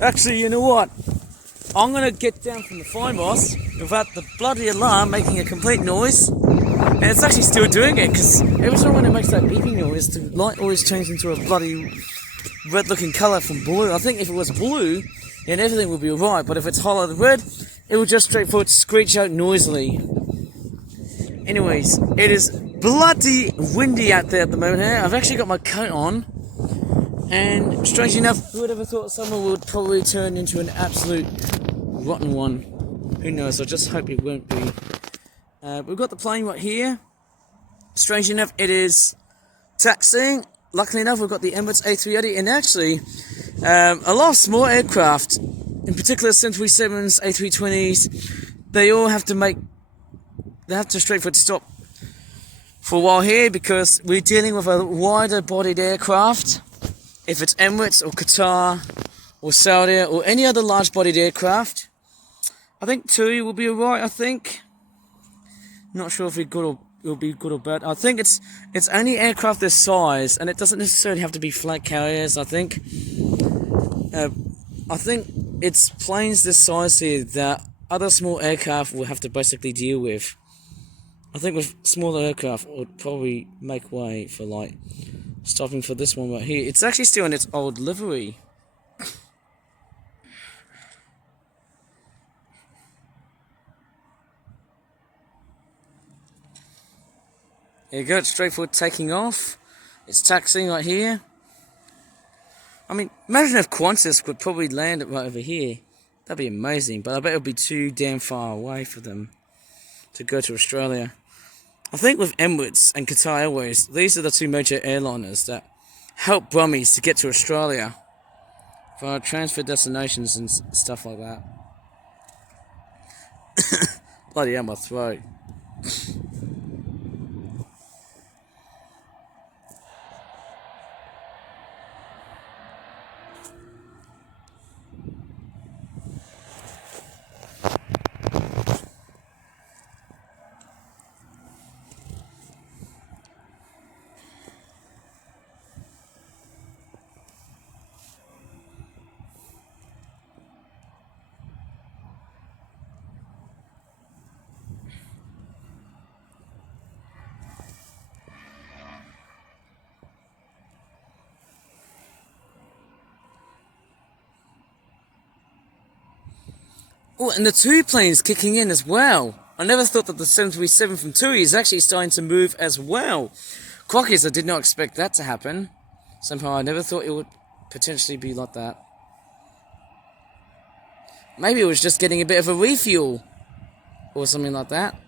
Actually, you know what? I'm going to get down from the fine boss without the bloody alarm making a complete noise. And it's actually still doing it, because every time when it makes that beeping noise, the light always changes into a bloody red looking colour from blue. I think if it was blue, then everything would be alright, but if it's highlighted red, it will just straightforward screech out noisily. Anyways, it is bloody windy out there at the moment here. I've actually got my coat on. And strangely enough, who would ever thought summer would probably turn into an absolute rotten one? Who knows? I just hope it won't be. We've got the plane right here. Strangely enough, it is taxiing. Luckily enough, we've got the Emirates A380, and actually, a lot of small aircraft, in particular 737s, A320s, they all have to straightforward stop for a while here because we're dealing with a wider bodied aircraft. If it's Emirates or Qatar or Saudi or any other large-bodied aircraft, I think 2 will be alright, I think. Not sure if we good or it'll be good or bad. I think it's only aircraft this size, and it doesn't necessarily have to be flight carriers. Uh, I think it's planes this size here that other small aircraft will have to basically deal with. I think with smaller aircraft, it would probably make way for like stopping for this one right here. It's actually still in its old livery. There you go, it's straightforward taking off. It's taxiing right here. I mean, imagine if Qantas could probably land it right over here. That'd be amazing, but I bet it would be too damn far away for them to go to Australia. I think with Emirates and Qatar Airways, these are the two major airliners that help Brummies to get to Australia for transfer destinations and stuff like that. Bloody hell, my throat. Oh, and the TUI plane's kicking in as well. I never thought that the 737 from TUI is actually starting to move as well. Crockies, I did not expect that to happen. Somehow I never thought it would potentially be like that. Maybe it was just getting a bit of a refuel. Or something like that.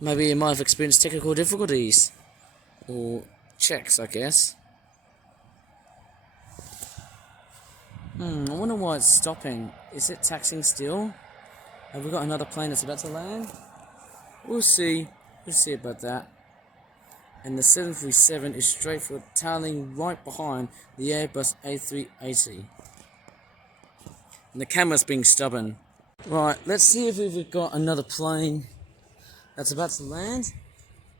Maybe it might have experienced technical difficulties. Or checks, I guess. I wonder why it's stopping. Is it taxiing still? Have we got another plane that's about to land? We'll see. We'll see about that. And the 737 is straightforward, tailing right behind the Airbus A380. And the camera's being stubborn. Right, let's see if we've got another plane that's about to land.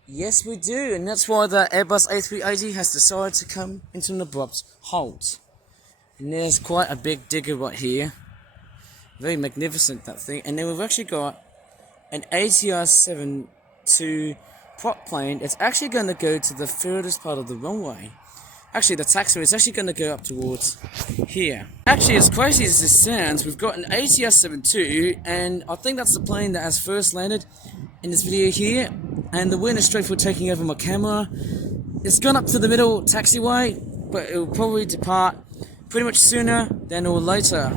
Yes, we do, and that's why the Airbus A380 has decided to come into an abrupt halt. And there's quite a big digger right here. Very magnificent, that thing. And then we've actually got an ATR 72 prop plane. It's actually going to go to the furthest part of the runway. Actually, the taxiway is actually going to go up towards here. Actually, as crazy as this sounds, we've got an ATR 72, and I think that's the plane that has first landed in this video here. And the wind is straightforward taking over my camera. It's gone up to the middle taxiway, but it will probably depart pretty much sooner than or later.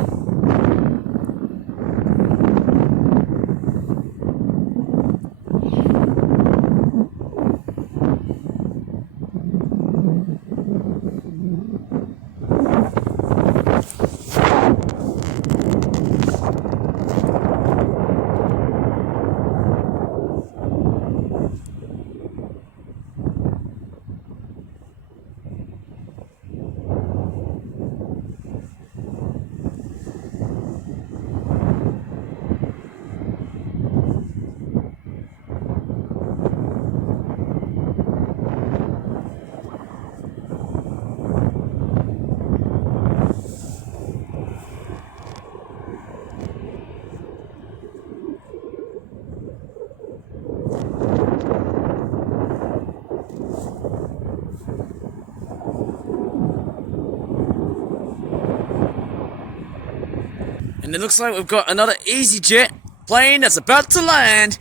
And it looks like we've got another EasyJet plane that's about to land.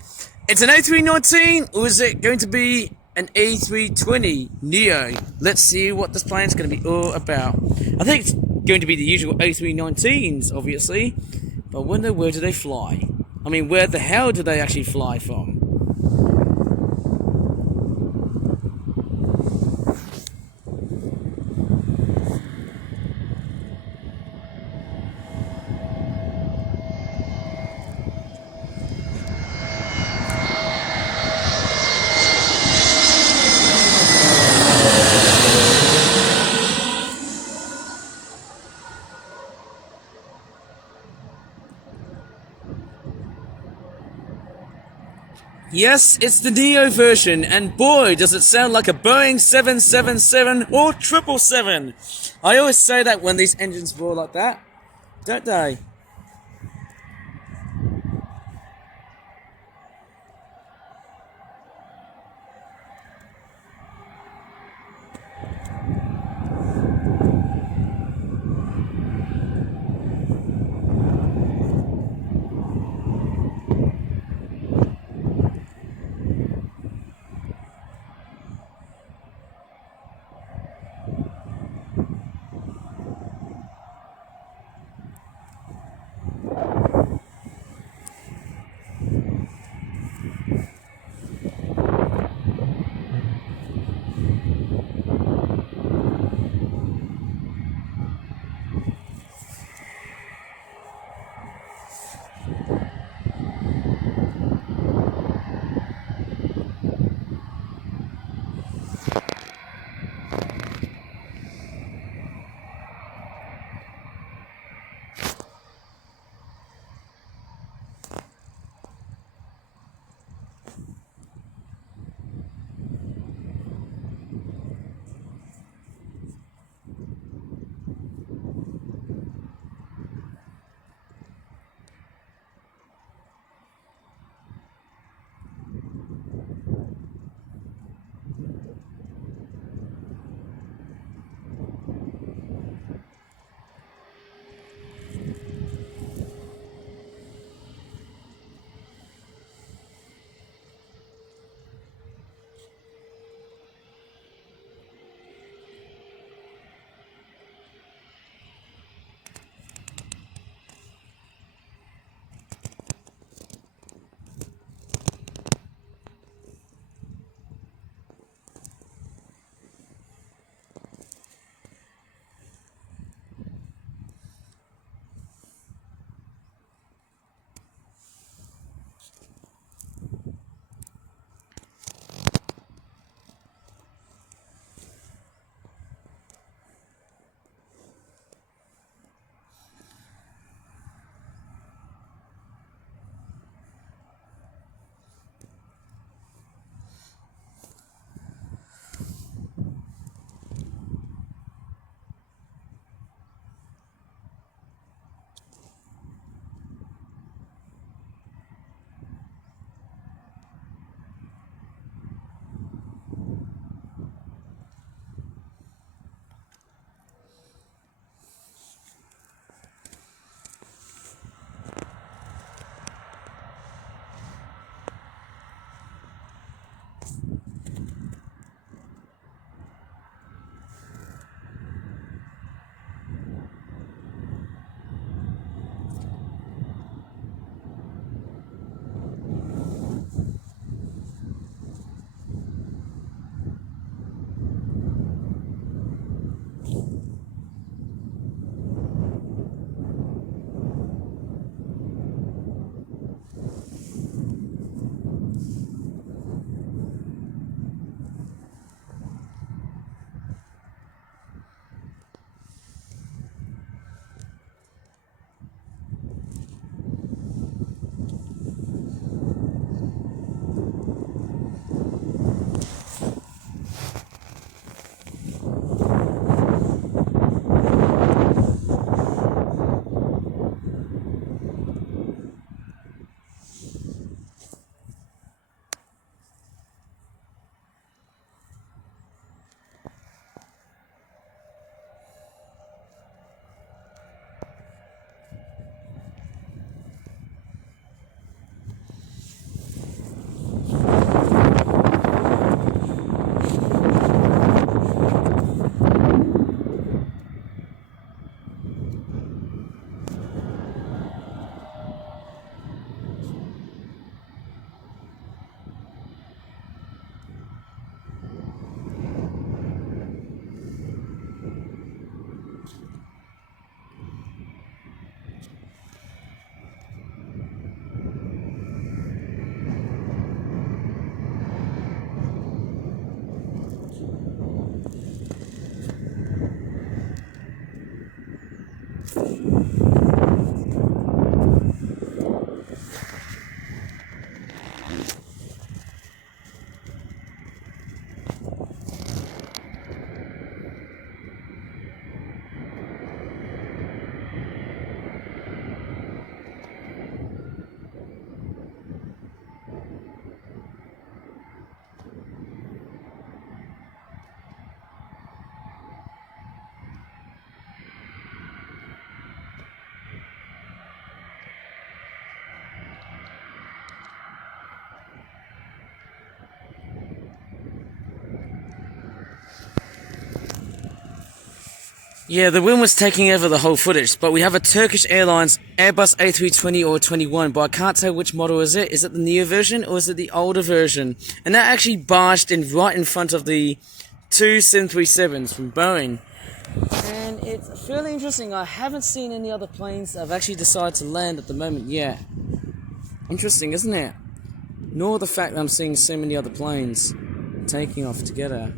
It's an A319, or is it going to be an A320 Neo? Let's see what this plane's going to be all about. I think it's going to be the usual A319s, obviously. But I wonder, where do they fly? I mean, where the hell do they actually fly from? Yes, it's the Neo version, and boy, does it sound like a Boeing 777 or 777. I always say that when these engines roar like that, don't they? Yeah, the wind was taking over the whole footage, but we have a Turkish Airlines Airbus A320 or 21, but I can't tell which model is it. Is it the newer version or is it the older version? And that actually barged in right in front of the two 737s from Boeing. And it's fairly interesting. I haven't seen any other planes that have actually decided to land at the moment yet. Interesting, isn't it? Nor the fact that I'm seeing so many other planes taking off together.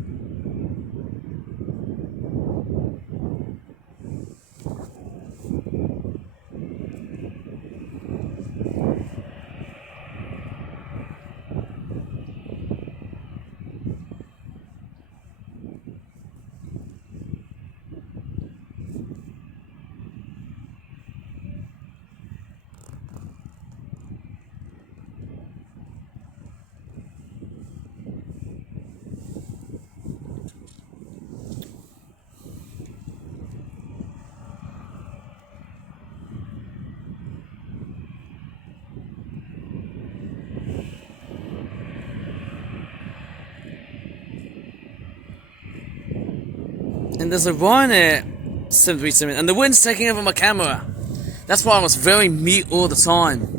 And there's a Ryanair 737, and the wind's taking over my camera. That's why I was very mute all the time.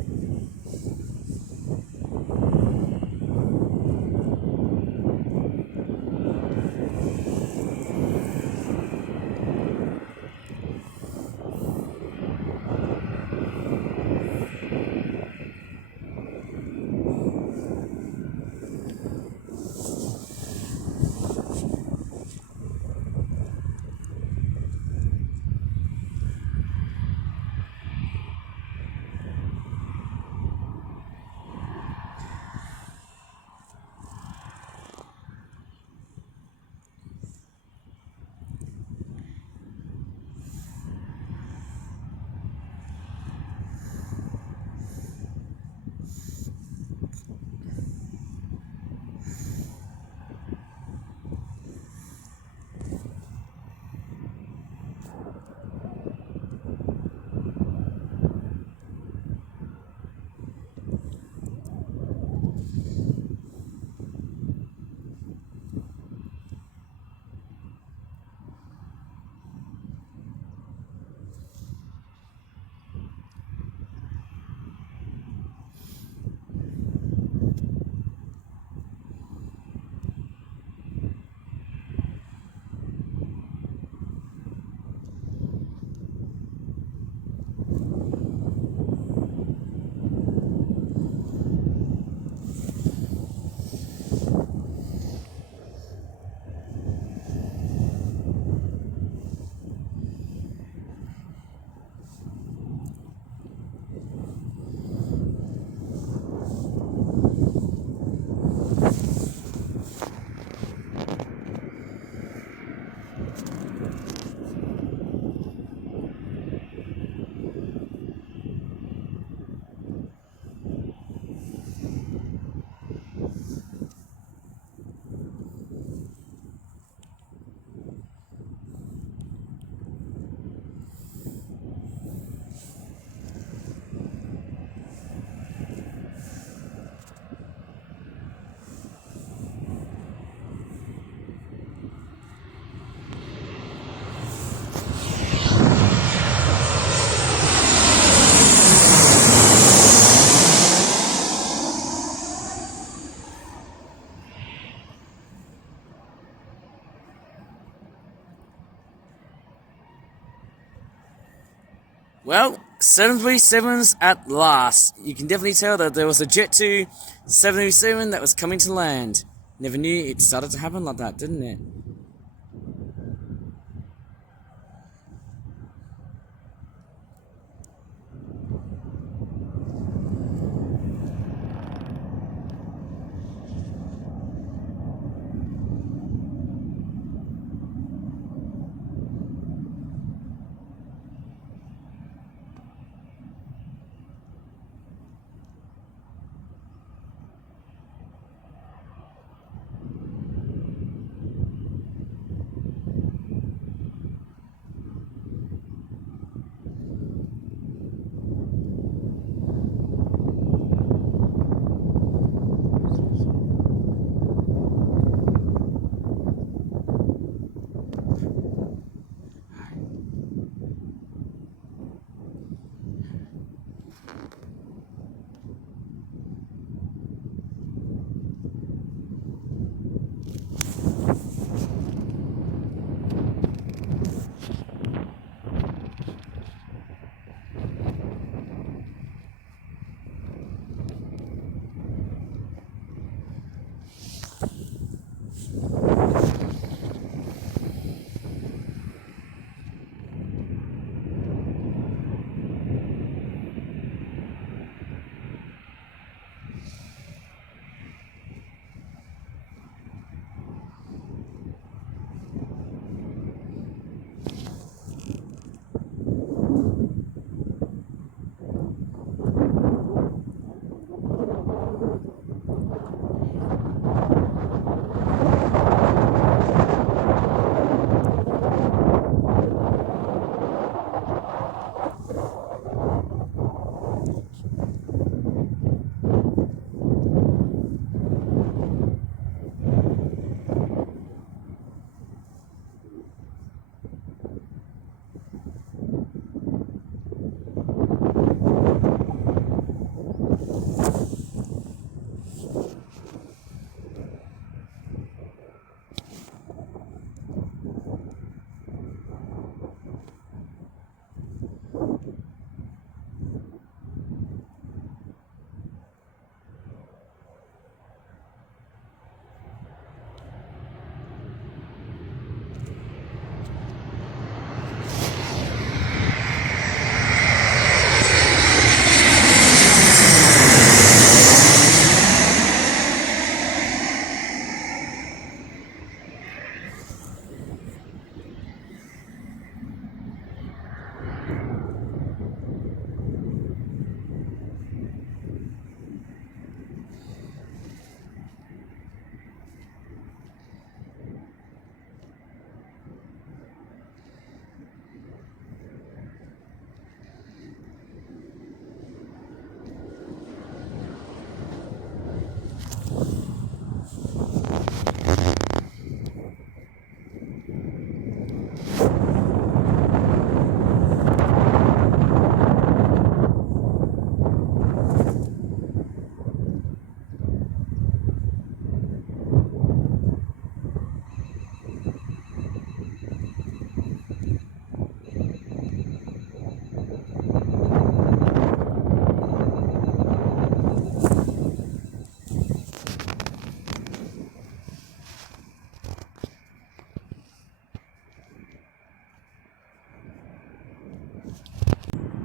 Well, 737s at last. You can definitely tell that there was a Jet 2 737 that was coming to land. Never knew it started to happen like that, didn't it?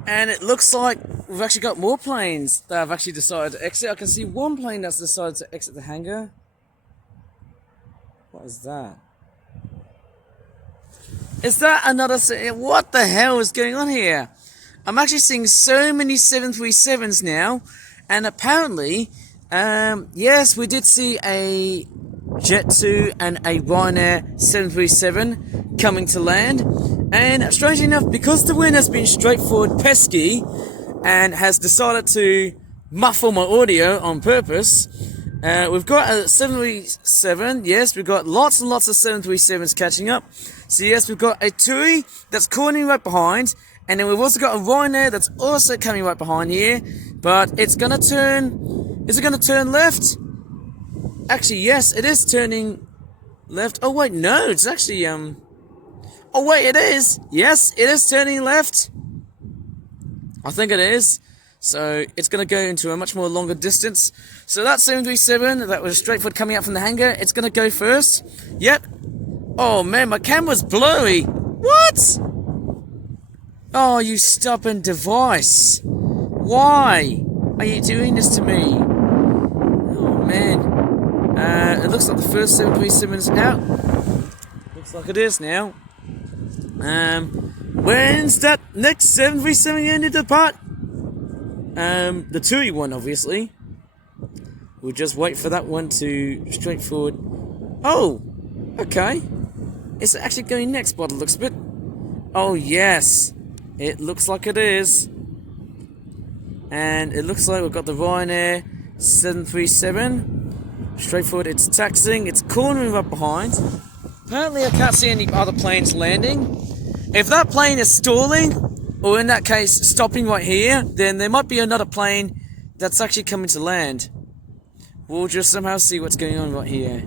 And it looks like we've actually got more planes that have actually decided to exit. I can see one plane that's decided to exit the hangar. What is that? Is that another... What the hell is going on here? I'm actually seeing so many 737s now. And apparently, yes, we did see a Jet2 and a Ryanair 737 coming to land. And strangely enough, because the wind has been straightforward pesky and has decided to muffle my audio on purpose, we've got a 737. Yes, we've got lots and lots of 737s catching up. So yes, we've got a TUI that's cornering right behind. And then we've also got a Ryanair that's also coming right behind here. But it's going to turn... Is it going to turn left? Actually, yes, it is turning left. Oh, wait, no, it's actually... Oh, wait, it is. Yes, it is turning left. I think it is. So it's going to go into a much more longer distance. So that 737 that was straightforward coming out from the hangar, it's going to go first. Yep. Oh, man, my camera's blurry. What? Oh, you stubborn device. Why are you doing this to me? Oh, man. It looks like the first 737 is out. Looks like it is now. When's that next 737 going to depart? The TUI one, obviously. We'll just wait for that one to straightforward. Oh, okay. It's actually going next by the looks of it. Oh, yes. It looks like it is. And it looks like we've got the Ryanair 737. Straightforward, it's taxiing, it's cornering up behind. Apparently I can't see any other planes landing. If that plane is stalling, or in that case stopping right here, then there might be another plane that's actually coming to land. We'll just somehow see what's going on right here.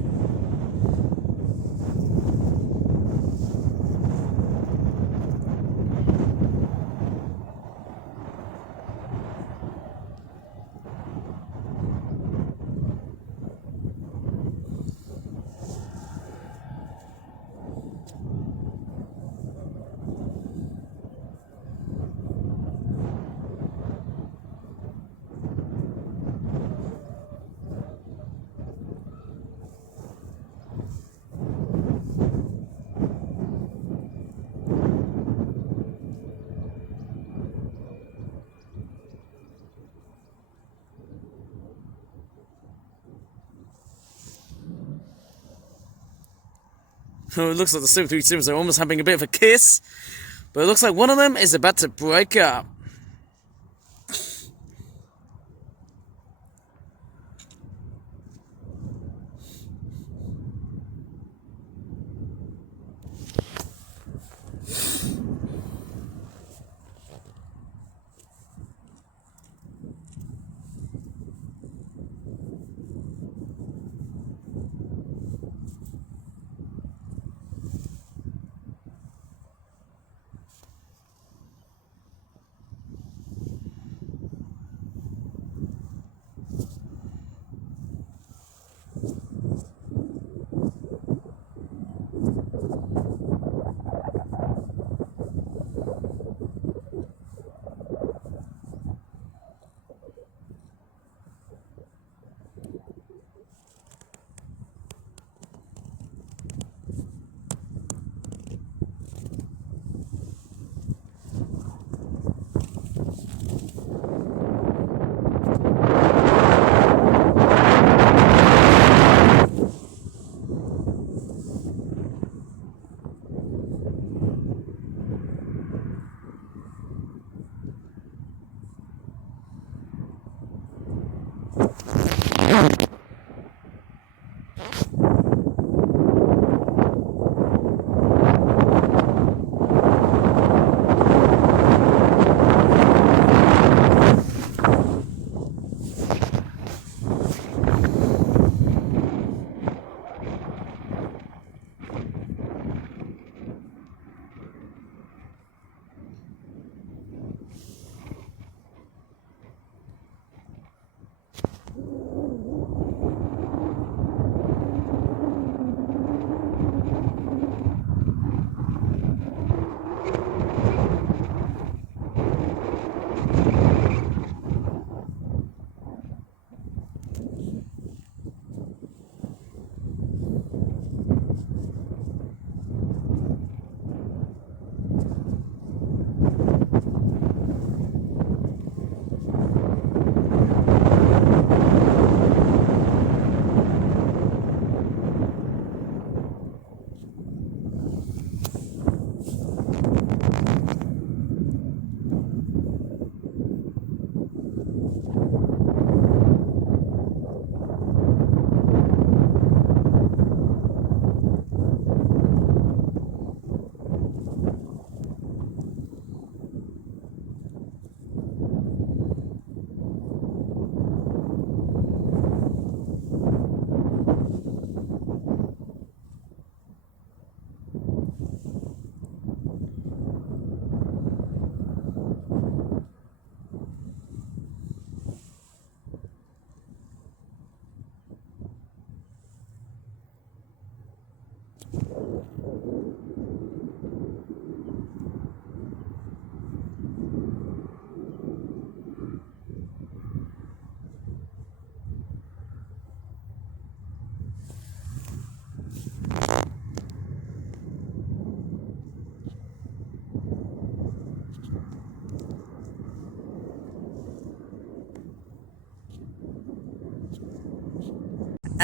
Oh, it looks like the 737s are almost having a bit of a kiss. But it looks like one of them is about to break up.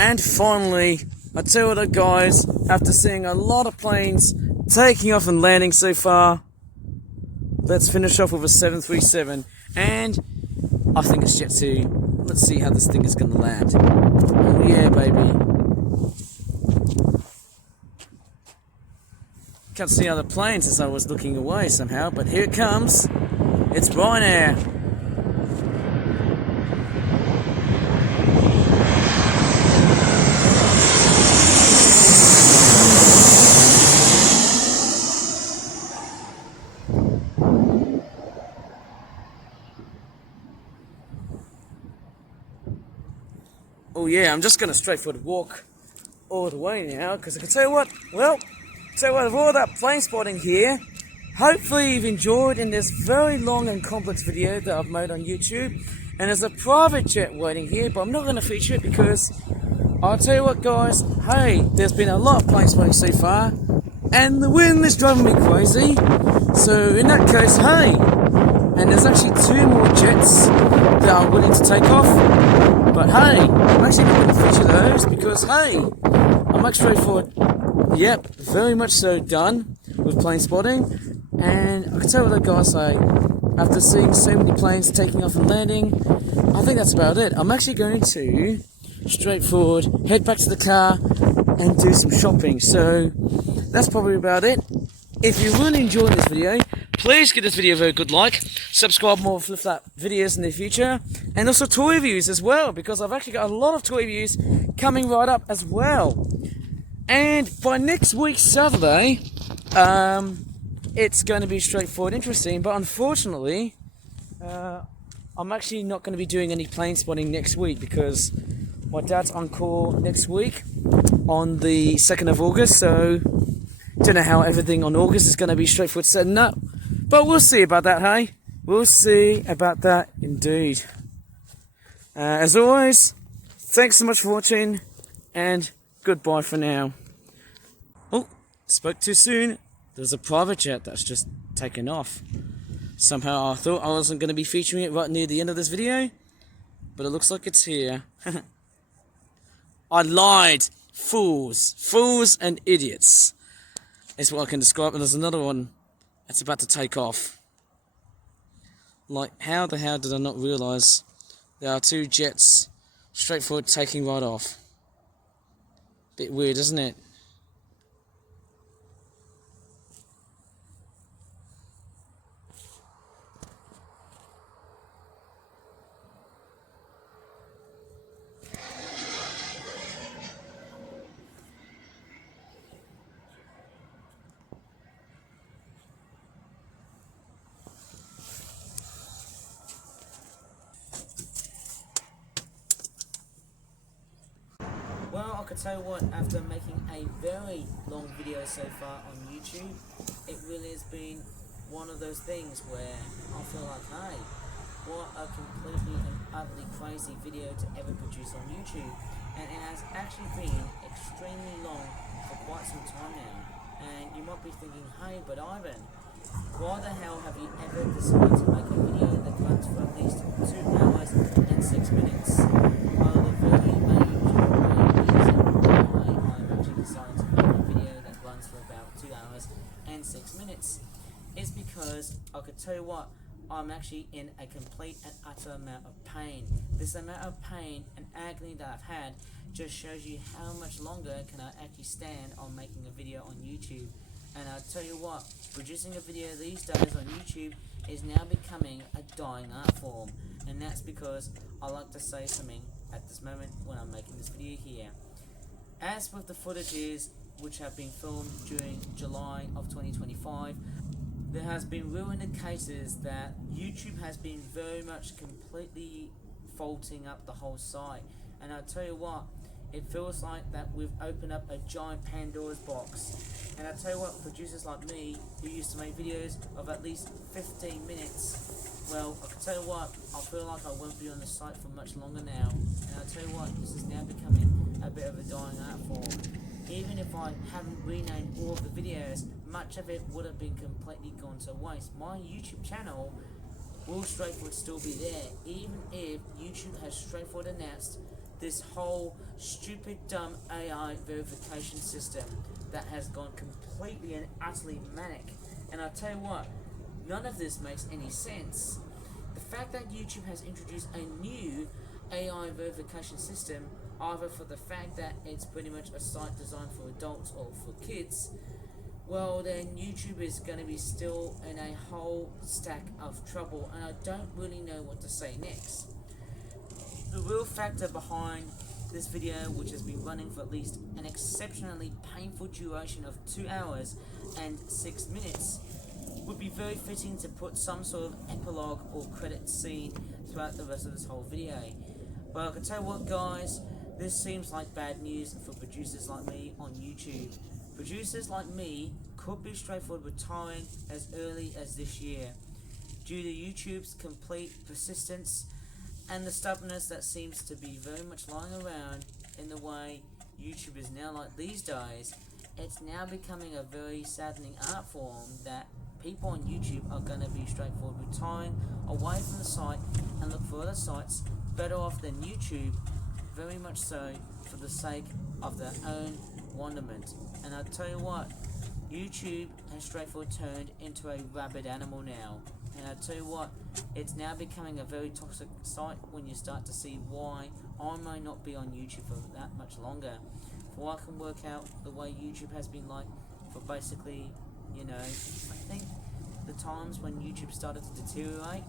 And finally, I tell you what guys, after seeing a lot of planes taking off and landing so far, let's finish off with a 737. And I think it's Jet 2. Let's see how this thing is going to land. Oh yeah, baby. Can't see other planes as I was looking away somehow, but here it comes. It's Ryanair. Oh yeah, I'm just going to straightforward walk all the way now, because I can tell you what, with all that plane spotting here, hopefully you've enjoyed in this very long and complex video that I've made on YouTube. And there's a private jet waiting here, but I'm not going to feature it because I'll tell you what guys, hey, there's been a lot of plane spotting so far, and the wind is driving me crazy. So in that case, hey, and there's actually 2 more jets that are willing to take off. But hey, I'm actually not going to feature those because hey, I'm actually straightforward. Yep, very much so done with plane spotting. And I can tell what the guys say, after seeing so many planes taking off and landing, I think that's about it. I'm actually going to straightforward head back to the car and do some shopping. So that's probably about it. If you really enjoyed this video, please give this video a very good like, subscribe more for flip videos in the future, and also toy reviews as well, because I've actually got a lot of toy reviews coming right up as well. And by next week Saturday, it's going to be straightforward interesting, but unfortunately, I'm actually not going to be doing any plane spotting next week because my dad's on call next week on the 2nd of August, so don't know how everything on August is going to be straightforward setting up, but we'll see about that, hey? We'll see about that indeed. As always, thanks so much for watching, and goodbye for now. Oh, spoke too soon. There's a private jet that's just taken off. Somehow I thought I wasn't going to be featuring it right near the end of this video, but it looks like it's here. I lied. Fools. Fools and idiots is what I can describe. And there's another one that's about to take off. Like, how the hell did I not realise there are 2 jets straightforward taking right off? Bit weird, isn't it? Well, I could tell you what, after making a very long video so far on YouTube, it really has been one of those things where I feel like, hey, what a completely and utterly crazy video to ever produce on YouTube. And it has actually been extremely long for quite some time now. And you might be thinking, hey, but Ivan, why the hell have you ever decided to make a video that runs for at least 2 hours and 6 minutes? Well, the very main decided to make a video that runs for about 2 hours and 6 minutes is because I could tell you what, I'm actually in a complete and utter amount of pain. This amount of pain and agony that I've had just shows you how much longer can I actually stand on making a video on YouTube. And I'll tell you what, producing a video these days on YouTube is now becoming a dying art form, and that's because I like to say something at this moment when I'm making this video here. As with the footages which have been filmed during July of 2025, there has been real indicators that YouTube has been very much completely faulting up the whole site. And I'll tell you what, it feels like that we've opened up a giant Pandora's box. And I'll tell you what, producers like me, who used to make videos of at least 15 minutes, well, I can tell you what, I feel like I won't be on the site for much longer now. And I'll tell you what, this is now becoming a bit of a dying art form. Even if I haven't renamed all of the videos, much of it would have been completely gone to waste. My YouTube channel will straightforward still be there, even if YouTube has straightforward announced this whole stupid dumb AI verification system that has gone completely and utterly manic. And I'll tell you what, none of this makes any sense. The fact that YouTube has introduced a new AI verification system, either for the fact that it's pretty much a site designed for adults or for kids, well then YouTube is going to be still in a whole stack of trouble, and I don't really know what to say next. The real factor behind this video, which has been running for at least an exceptionally painful duration of 2 hours and 6 minutes, would be very fitting to put some sort of epilogue or credit scene throughout the rest of this whole video. But I can tell you what, guys, this seems like bad news for producers like me on YouTube. Producers like me could be straightforward retiring as early as this year, due to YouTube's complete persistence and the stubbornness that seems to be very much lying around in the way YouTube is now like these days. It's now becoming a very saddening art form that people on YouTube are going to be straightforward retiring away from the site and look for other sites better off than YouTube, very much so for the sake of their own wonderment. And I'll tell you what, YouTube has straightforward turned into a rabid animal now. And I tell you what, it's now becoming a very toxic site when you start to see why I may not be on YouTube for that much longer. For what I can work out, the way YouTube has been like for basically, I think the times when YouTube started to deteriorate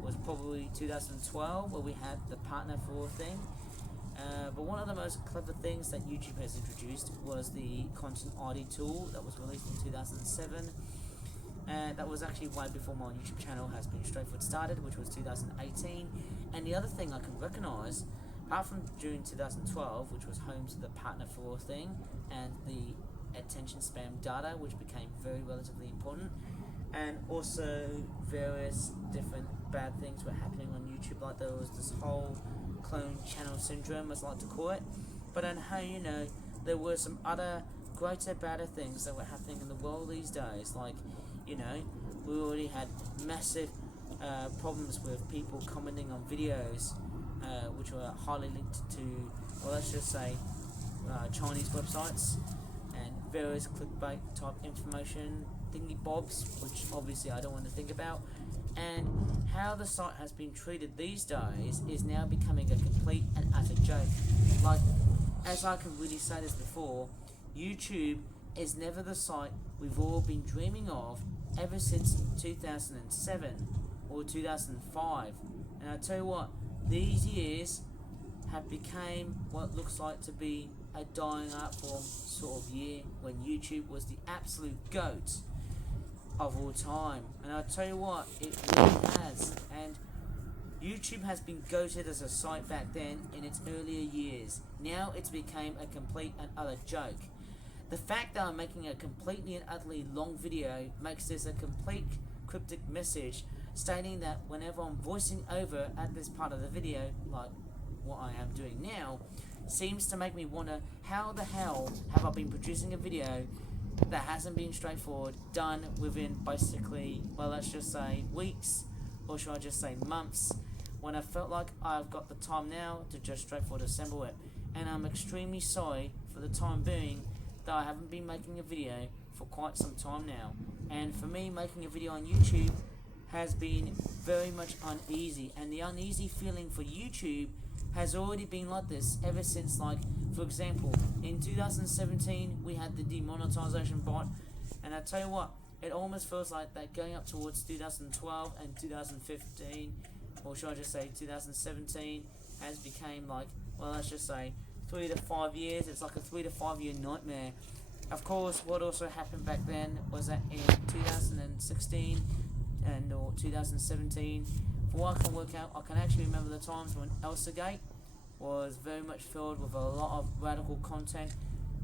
was probably 2012, where we had the partner for all thing. But one of the most clever things that YouTube has introduced was the Content ID tool that was released in 2007. That was actually way before my YouTube channel has been straightforward started, which was 2018. And the other thing I can recognise, apart from during 2012, which was home to the partner for all thing and the attention spam data, which became very relatively important, and also various different bad things were happening on YouTube, like there was this whole clone channel syndrome, as I like to call it. But on how there were some other greater, badder things that were happening in the world these days, like we already had massive problems with people commenting on videos which were highly linked to, well, let's just say Chinese websites and various clickbait type information thingy bobs, which obviously I don't want to think about. And how the site has been treated these days is now becoming a complete and utter joke. Like, as I can really say this before, YouTube is never the site we've all been dreaming of ever since 2007 or 2005. And I tell you what, these years have become what looks like to be a dying art form sort of year, when YouTube was the absolute GOAT of all time. And I tell you what, it really has. And YouTube has been goated as a site back then in its earlier years. Now it's become a complete and utter joke. The fact that I'm making a completely and utterly long video makes this a complete cryptic message stating that whenever I'm voicing over at this part of the video, like what I am doing now, seems to make me wonder how the hell have I been producing a video that hasn't been straightforward, done within basically, well, let's just say weeks, or should I just say months, when I felt like I've got the time now to just straightforward assemble it. And I'm extremely sorry for the time being that I haven't been making a video for quite some time now. And for me, making a video on YouTube has been very much uneasy, and the uneasy feeling for YouTube has already been like this ever since, like, for example, in 2017 we had the demonetization bot, and I tell you what, it almost feels like that going up towards 2012 and 2015, or should I just say 2017, has become like, well, let's just say 3 to 5 years. It's like a 3 to 5 year nightmare. Of course, what also happened back then was that in 2016 and or 2017, for what I can work out, I can actually remember the times when ElsaGate was very much filled with a lot of radical content,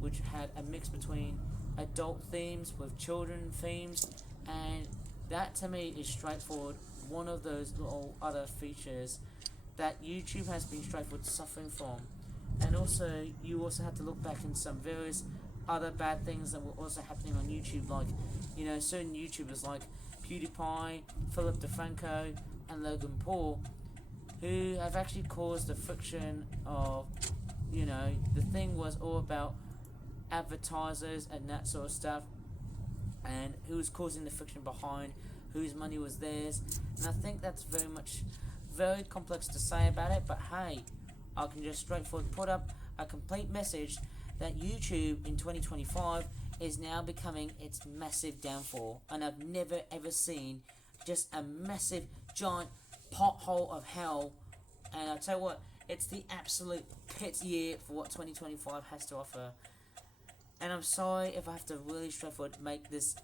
which had a mix between adult themes with children themes, and that to me is straightforward one of those little other features that YouTube has been straightforward suffering from. And also, you also have to look back in some various other bad things that were also happening on YouTube, like, certain YouTubers like PewDiePie, Philip DeFranco, and Logan Paul, who have actually caused the friction of, you know, the thing was all about advertisers and that sort of stuff, and who was causing the friction behind, whose money was theirs. And I think that's very complex to say about it, but hey, I can just straightforward put up a complete message that YouTube in 2025 is now becoming its massive downfall, and I've never ever seen just a massive giant pothole of hell. And I tell you what, it's the absolute pit year for what 2025 has to offer. And I'm sorry if I have to really straightforward make this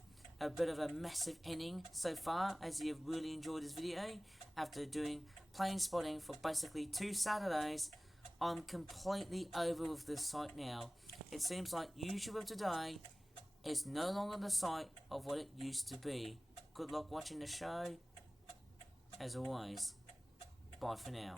a bit of a massive ending so far, as you've really enjoyed this video. After doing plane spotting for basically 2 Saturdays, I'm completely over with this site now. It seems like YouTube of today is no longer the site of what it used to be. Good luck watching the show. As always, bye for now.